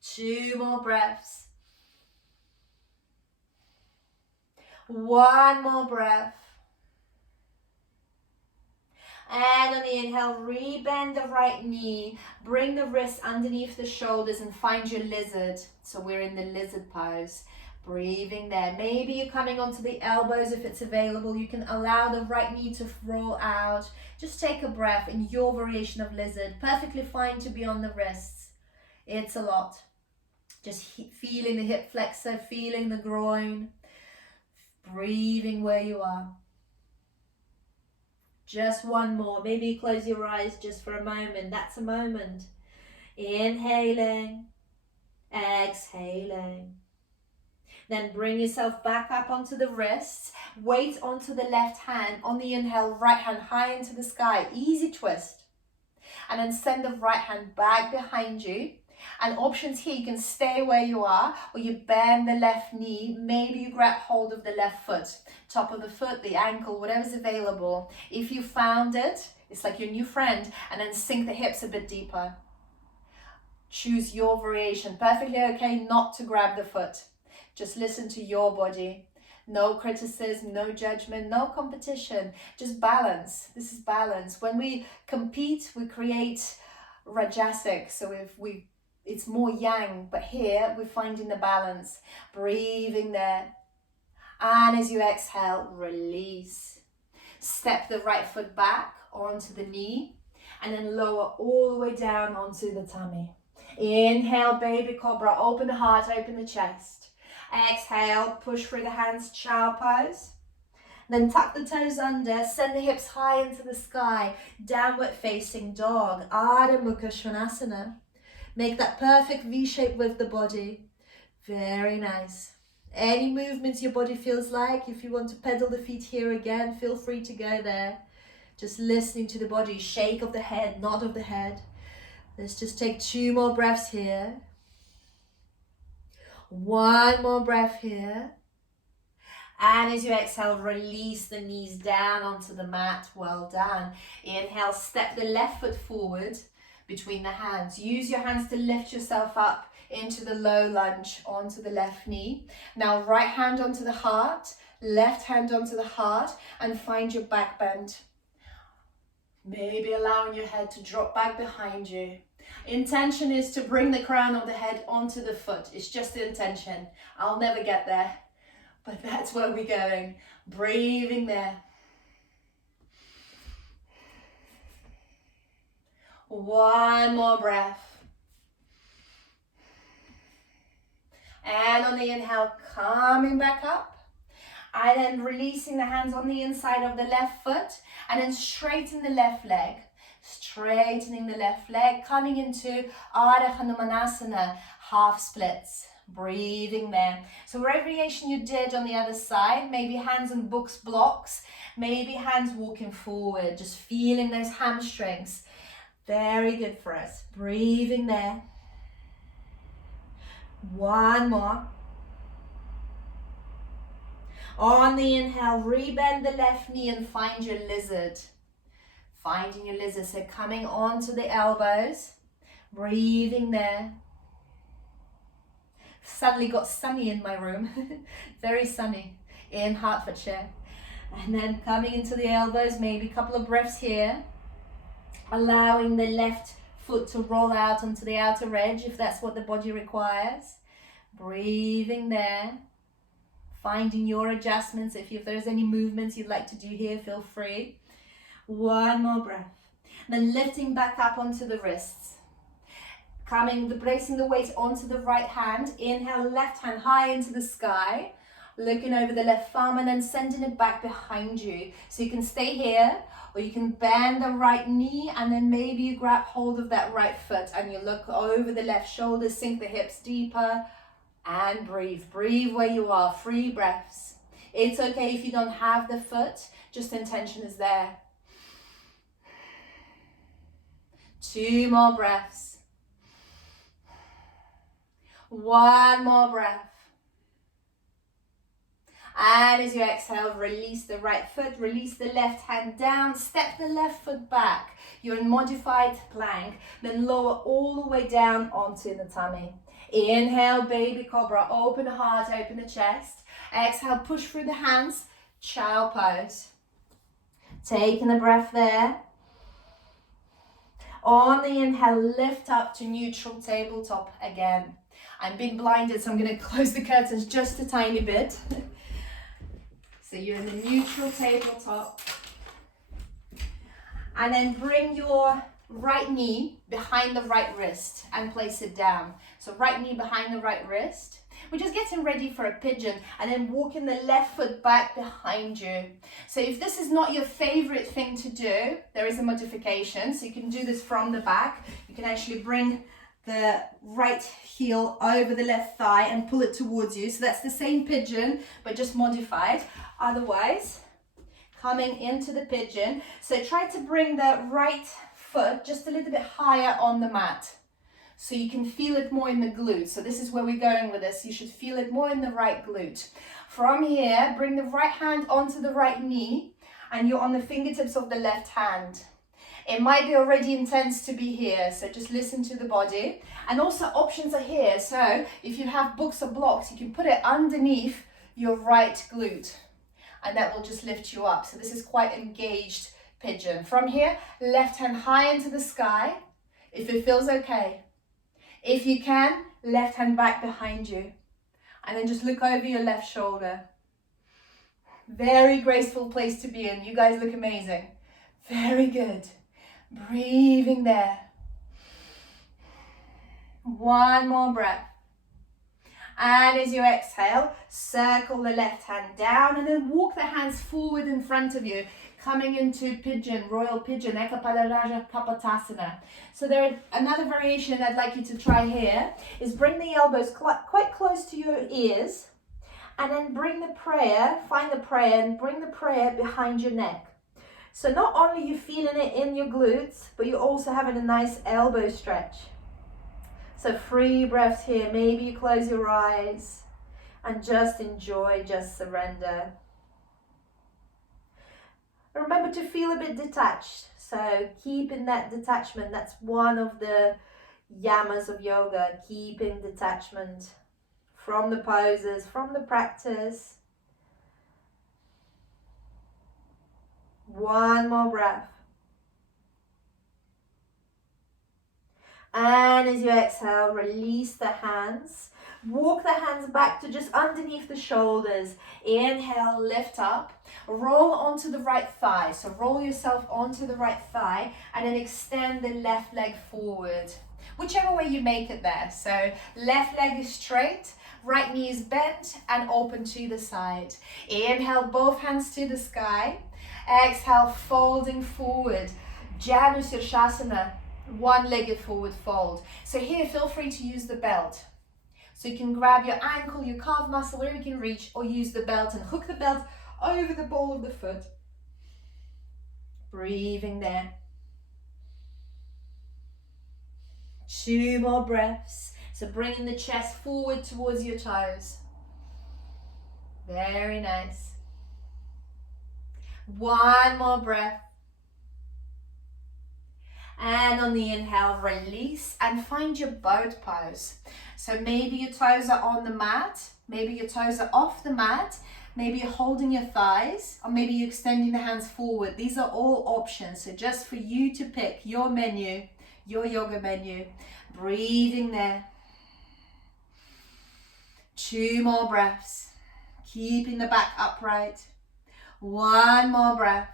2 more breaths. 1 more breath. And on the inhale, rebend the right knee. Bring the wrists underneath the shoulders and find your lizard. So we're in the lizard pose. Breathing there. Maybe you're coming onto the elbows if it's available. You can allow the right knee to roll out. Just take a breath in your variation of lizard. Perfectly fine to be on the wrists. It's a lot. Just feeling the hip flexor, feeling the groin. Breathing where you are. Just 1 more. Maybe close your eyes just for a moment. That's a moment. Inhaling. Exhaling. Then bring yourself back up onto the wrists. Weight onto the left hand. On the inhale, right hand high into the sky. Easy twist. And then send the right hand back behind you. And options here, you can stay where you are or you bend the left knee. Maybe you grab hold of the left foot, top of the foot, the ankle, whatever's available. If you found it, it's like your new friend, and then sink the hips a bit deeper. Choose your variation. Perfectly okay not to grab the foot. Just listen to your body. No criticism, no judgment, no competition. Just balance. This is balance. When we compete, we create rajasic. So it's more yang, but here we're finding the balance. Breathing there. And as you exhale, release. Step the right foot back onto the knee and then lower all the way down onto the tummy. Inhale, baby cobra. Open the heart, open the chest. Exhale, push through the hands, child pose. Then tuck the toes under, send the hips high into the sky. Downward facing dog, Ardha Mukha Svanasana. Make that perfect V shape with the body. Very nice. Any movements your body feels like, if you want to pedal the feet here again, feel free to go there. Just listening to the body, shake of the head, nod of the head. Let's just take 2 more breaths here. 1 more breath here. And as you exhale, release the knees down onto the mat. Well done. Inhale, step the left foot forward between the hands. Use your hands to lift yourself up into the low lunge onto the left knee. Now right hand onto the heart, left hand onto the heart, and find your back bend. Maybe allowing your head to drop back behind you. Intention is to bring the crown of the head onto the foot. It's just the intention. I'll never get there, but that's where we're going. Breathing there. 1 more breath. And on the inhale, coming back up. And then releasing the hands on the inside of the left foot. And then straighten the left leg. Straightening the left leg. Coming into Ardha Hanumanasana. half splits. Breathing there. So variation you did on the other side, maybe hands on books, blocks, maybe hands walking forward, just feeling those hamstrings. Very good for us. Breathing there. One more. On the inhale, rebend the left knee and find your lizard. Finding your lizard, so coming onto the elbows, breathing there. Suddenly got sunny in my room, very sunny in Hertfordshire. And then coming into the elbows, maybe a couple of breaths here. Allowing the left foot to roll out onto the outer edge if that's what the body requires. Breathing there. Finding your adjustments. If there's any movements you'd like to do here, feel free. One more breath. Then lifting back up onto the wrists. Bracing the weight onto the right hand. Inhale, left hand high into the sky. Looking over the left thumb and then sending it back behind you. So you can stay here or you can bend the right knee and then maybe you grab hold of that right foot and you look over the left shoulder, sink the hips deeper and breathe. Breathe where you are, 3 breaths. It's okay if you don't have the foot, just intention is there. 2 more breaths. 1 more breath. And as you exhale, release the right foot, release the left hand down, step the left foot back. You're in modified plank, then lower all the way down onto the tummy. Inhale, baby cobra, open the heart, open the chest. Exhale, push through the hands, chow pose. Taking a breath there. On the inhale, lift up to neutral tabletop again. I'm being blinded, so I'm going to close the curtains just a tiny bit. So you're in the neutral tabletop. And then bring your right knee behind the right wrist and place it down. So right knee behind the right wrist. We're just getting ready for a pigeon and then walking the left foot back behind you. So if this is not your favorite thing to do, there is a modification. So you can do this from the back. You can actually bring the right heel over the left thigh and pull it towards you. So that's the same pigeon, but just modified. Otherwise, coming into the pigeon. So try to bring the right foot just a little bit higher on the mat. So you can feel it more in the glute. So this is where we're going with this. You should feel it more in the right glute. From here, bring the right hand onto the right knee and you're on the fingertips of the left hand. It might be already intense to be here, so just listen to the body. And also options are here. So if you have books or blocks, you can put it underneath your right glute and that will just lift you up. So this is quite engaged pigeon. From here, left hand high into the sky, if it feels okay. If you can, left hand back behind you. And then just look over your left shoulder. Very graceful place to be in. You guys look amazing. Very good. Breathing there. 1 more breath. And as you exhale, circle the left hand down and then walk the hands forward in front of you. Coming into pigeon, royal pigeon, Ekapadaraja Kapotasana. So another variation I'd like you to try here is bring the elbows quite close to your ears and then bring the prayer, find the prayer and bring the prayer behind your neck. So not only are you feeling it in your glutes, but you're also having a nice elbow stretch. So 3 breaths here. Maybe you close your eyes and just enjoy, just surrender. Remember to feel a bit detached. So keeping that detachment, that's one of the yamas of yoga, keeping detachment from the poses, from the practice. 1 more breath. And as you exhale, release the hands. Walk the hands back to just underneath the shoulders. Inhale, lift up. Roll onto the right thigh. So roll yourself onto the right thigh and then extend the left leg forward. Whichever way you make it there. So left leg is straight, right knee is bent and open to the side. Inhale, both hands to the sky. Exhale, folding forward. Janu Shavasana, 1-legged forward fold. So here, feel free to use the belt. So you can grab your ankle, your calf muscle, wherever you can reach, or use the belt and hook the belt over the ball of the foot. Breathing there. 2 more breaths. So bringing the chest forward towards your toes. Very nice. 1 more breath. And on the inhale, release and find your boat pose. So maybe your toes are on the mat, maybe your toes are off the mat, maybe you're holding your thighs, or maybe you're extending the hands forward. These are all options. So just for you to pick your menu, your yoga menu. Breathing there. 2 more breaths. Keeping the back upright. 1 more breath.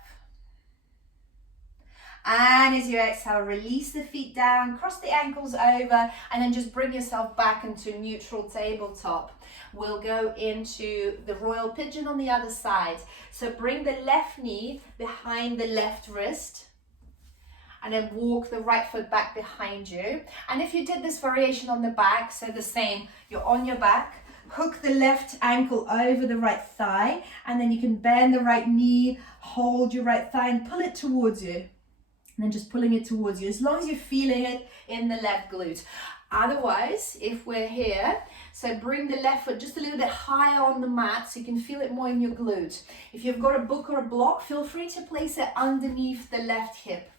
And as you exhale, release the feet down, cross the ankles over, and then just bring yourself back into neutral tabletop. We'll go into the royal pigeon on the other side. So bring the left knee behind the left wrist, and then walk the right foot back behind you. And if you did this variation on the back, so the same, you're on your back, hook the left ankle over the right thigh, and then you can bend the right knee, hold your right thigh and pull it towards you. And then just pulling it towards you, as long as you're feeling it in the left glute. Otherwise, if we're here, so bring the left foot just a little bit higher on the mat so you can feel it more in your glute. If you've got a book or a block, feel free to place it underneath the left hip.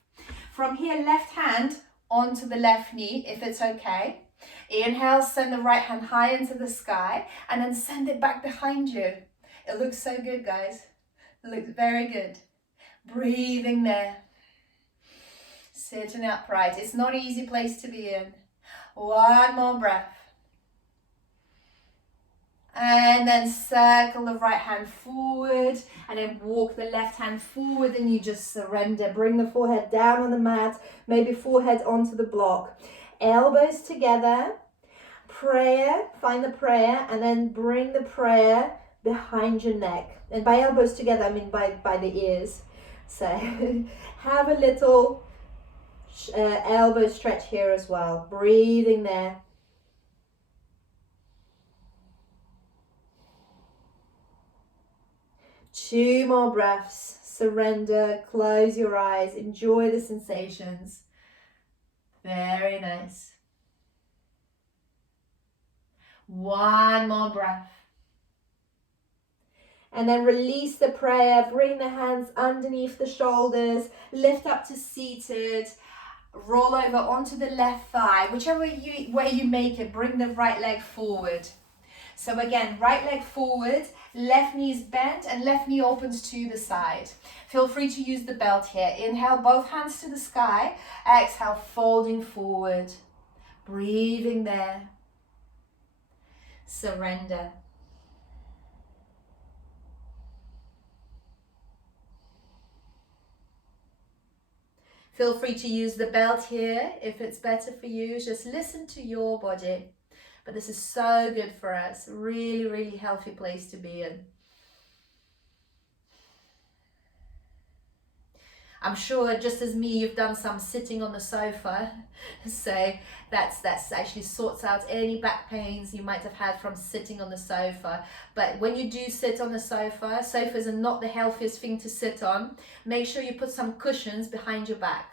From here, left hand onto the left knee, if it's okay. Inhale, send the right hand high into the sky, and then send it back behind you. It looks so good, guys. It looks very good. Breathing there. Sitting upright. It's not an easy place to be in. 1 more breath. And then circle the right hand forward, and then walk the left hand forward, and you just surrender. Bring the forehead down on the mat, maybe forehead onto the block. Elbows together. Prayer, find the prayer, and then bring the prayer behind your neck. And by elbows together, I mean by the ears. So have a little elbow stretch here as well. Breathing there. Two more breaths. Surrender. Close your eyes. Enjoy the sensations. Very nice. 1 more breath. And then release the prayer. Bring the hands underneath the shoulders. Lift up to seated. Roll over onto the left thigh. Whichever way you make it, bring the right leg forward. So again, right leg forward, left knee is bent and left knee opens to the side. Feel free to use the belt here. Inhale, both hands to the sky. Exhale, folding forward. Breathing there. Surrender. Feel free to use the belt here if it's better for you. Just listen to your body. But this is so good for us. Really, really healthy place to be in. I'm sure just as me, you've done some sitting on the sofa. So that's actually sorts out any back pains you might have had from sitting on the sofa. But when you do sit on the sofa, sofas are not the healthiest thing to sit on. Make sure you put some cushions behind your back.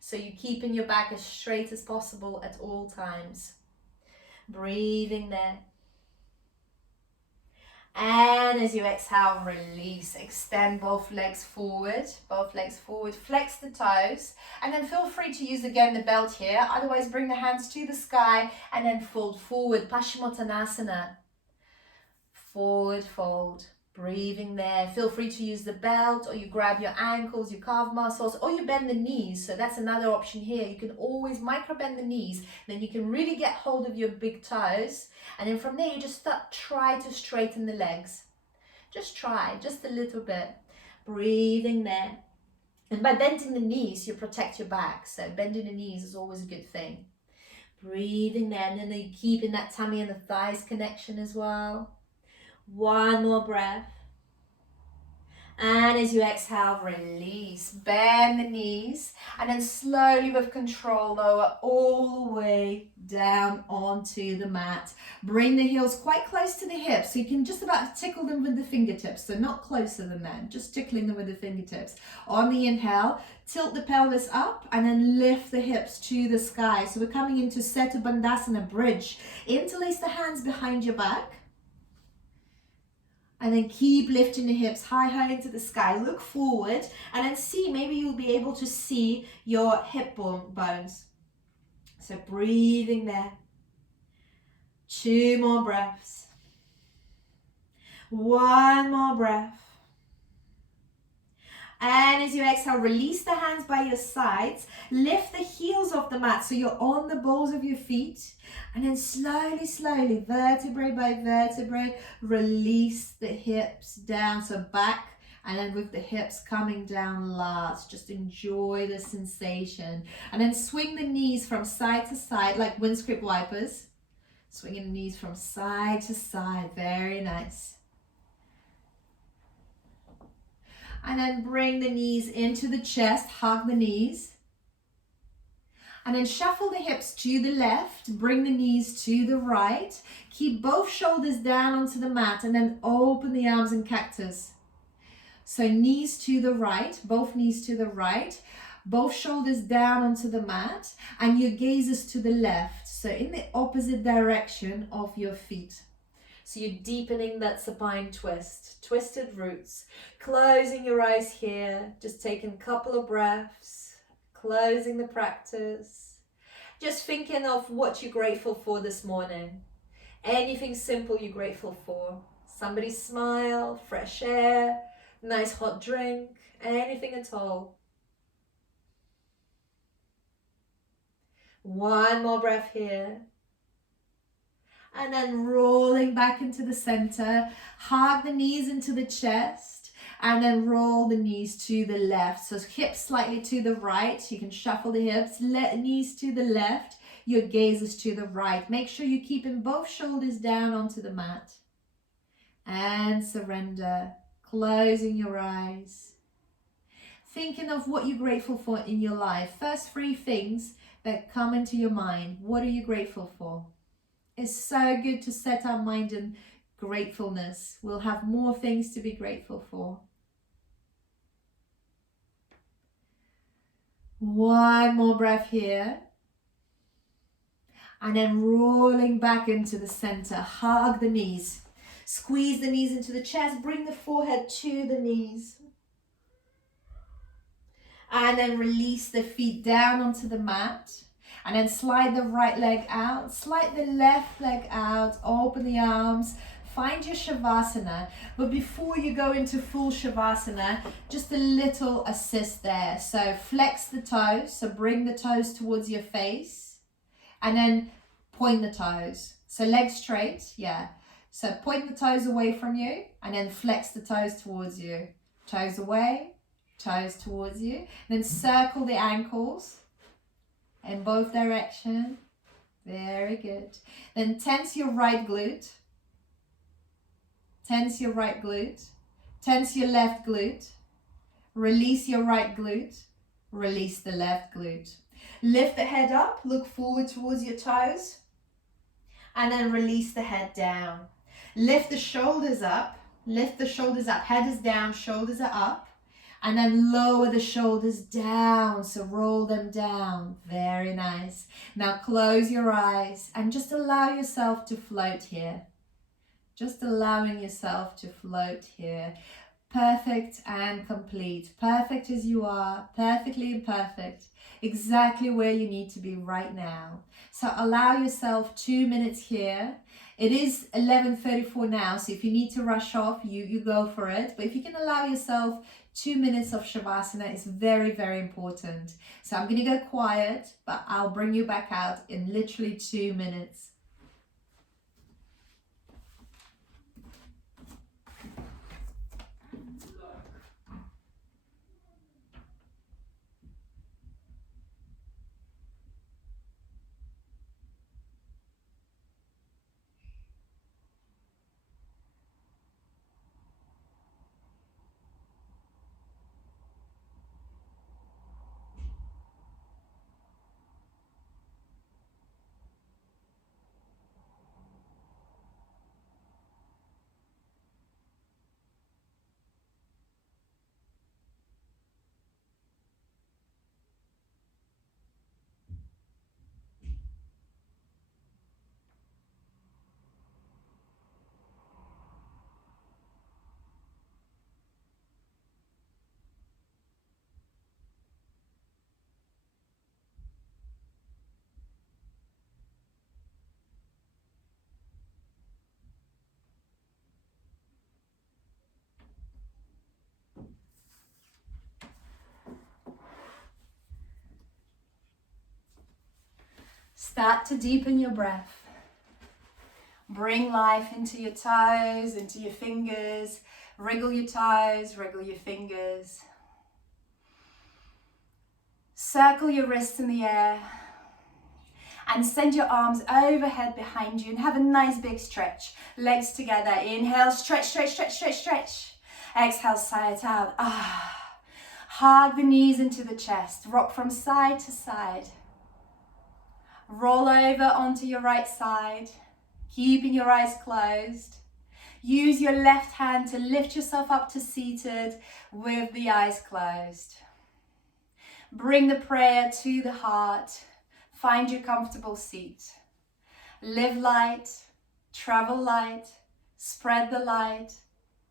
So you're keeping your back as straight as possible at all times. Breathing there. And as you exhale, release. Extend both legs forward, flex the toes, and then feel free to use again the belt here. Otherwise, bring the hands to the sky and then fold forward, Paschimottanasana. Forward fold, breathing there. Feel free to use the belt, or you grab your ankles, your calf muscles, or you bend the knees. So that's another option here. You can always micro bend the knees, then you can really get hold of your big toes. And then from there, you just try to straighten the legs. Just try, just a little bit. Breathing there. And by bending the knees, you protect your back. So bending the knees is always a good thing. Breathing there, and then you keep in that tummy and the thighs connection as well. 1 more breath. And as you exhale, release. Bend the knees. And then slowly with control, lower all the way down onto the mat. Bring the heels quite close to the hips. So you can just about tickle them with the fingertips. So not closer than that. Just tickling them with the fingertips. On the inhale, tilt the pelvis up and then lift the hips to the sky. So we're coming into Bandasana Bridge. Interlace the hands behind your back. And then keep lifting the hips high into the sky. Look forward and then see, maybe you'll be able to see your hip bones. So breathing there. 2 more breaths. 1 more breath. And as you exhale, release the hands by your sides. Lift the heels off the mat so you're on the balls of your feet. And then slowly, slowly, vertebrae by vertebrae, release the hips down. So back, and then with the hips coming down last. Just enjoy the sensation. And then swing the knees from side to side like windscreen wipers. Swinging the knees from side to side. Very nice. And then bring the knees into the chest, hug the knees. And then shuffle the hips to the left, bring the knees to the right. Keep both shoulders down onto the mat and then open the arms in cactus. So knees to the right, both knees to the right, both shoulders down onto the mat and your gaze is to the left. So in the opposite direction of your feet. So you're deepening that supine twist, twisted roots, closing your eyes here, just taking a couple of breaths, closing the practice, just thinking of what you're grateful for this morning. Anything simple you're grateful for, somebody's smile, fresh air, nice hot drink, anything at all. 1 more breath here. And then rolling back into the center, hug the knees into the chest, and then roll the knees to the left. So hips slightly to the right. You can shuffle the hips, knees to the left, your gaze is to the right. Make sure you're keeping both shoulders down onto the mat. And surrender, closing your eyes. Thinking of what you're grateful for in your life. First 3 things that come into your mind. What are you grateful for? It's so good to set our mind in gratefulness. We'll have more things to be grateful for. 1 more breath here. And then rolling back into the center. Hug the knees. Squeeze the knees into the chest. Bring the forehead to the knees. And then release the feet down onto the mat. And then slide the right leg out, slide the left leg out, open the arms, find your Shavasana. But before you go into full Shavasana, just a little assist there. So flex the toes, so bring the toes towards your face, and then point the toes. So legs straight, yeah. So point the toes away from you, and then flex the toes towards you. Toes away, toes towards you. Then circle the ankles. In both directions. Very good. Then tense your right glute. Tense your right glute. Tense your left glute. Release your right glute. Release the left glute. Lift the head up. Look forward towards your toes. And then release the head down. Lift the shoulders up. Lift the shoulders up. Head is down. Shoulders are up. And then lower the shoulders down, so roll them down. Very nice. Now close your eyes and just allow yourself to float here. Just allowing yourself to float here. Perfect and complete. Perfect as you are, perfectly imperfect. Exactly where you need to be right now. So allow yourself 2 minutes here. It is 11:34 now, so if you need to rush off, you go for it. But if you can allow yourself 2 minutes of Shavasana, is very, very important. So I'm going to go quiet, but I'll bring you back out in literally 2 minutes. Start to deepen your breath. Bring life into your toes, into your fingers. Wriggle your toes, wriggle your fingers. Circle your wrists in the air. And send your arms overhead behind you and have a nice big stretch. Legs together. Inhale, stretch, stretch, stretch, stretch, stretch. Exhale, sigh it out. Hug the knees into the chest. Rock from side to side. Roll over onto your right side, keeping your eyes closed. Use your left hand to lift yourself up to seated with the eyes closed. Bring the prayer to the heart. Find your comfortable seat. Live light, travel light, spread the light,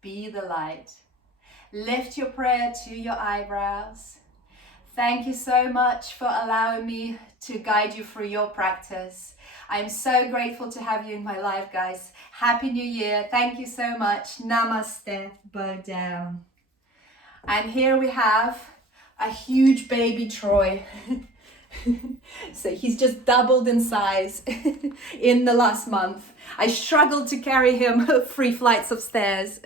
be the light. Lift your prayer to your eyebrows. Thank you so much for allowing me to guide you through your practice. I'm so grateful to have you in my life, guys. Happy New Year. Thank you so much. Namaste. Bow down. And here we have a huge baby Troy. So he's just doubled in size in the last month. I struggled to carry him 3 flights of stairs.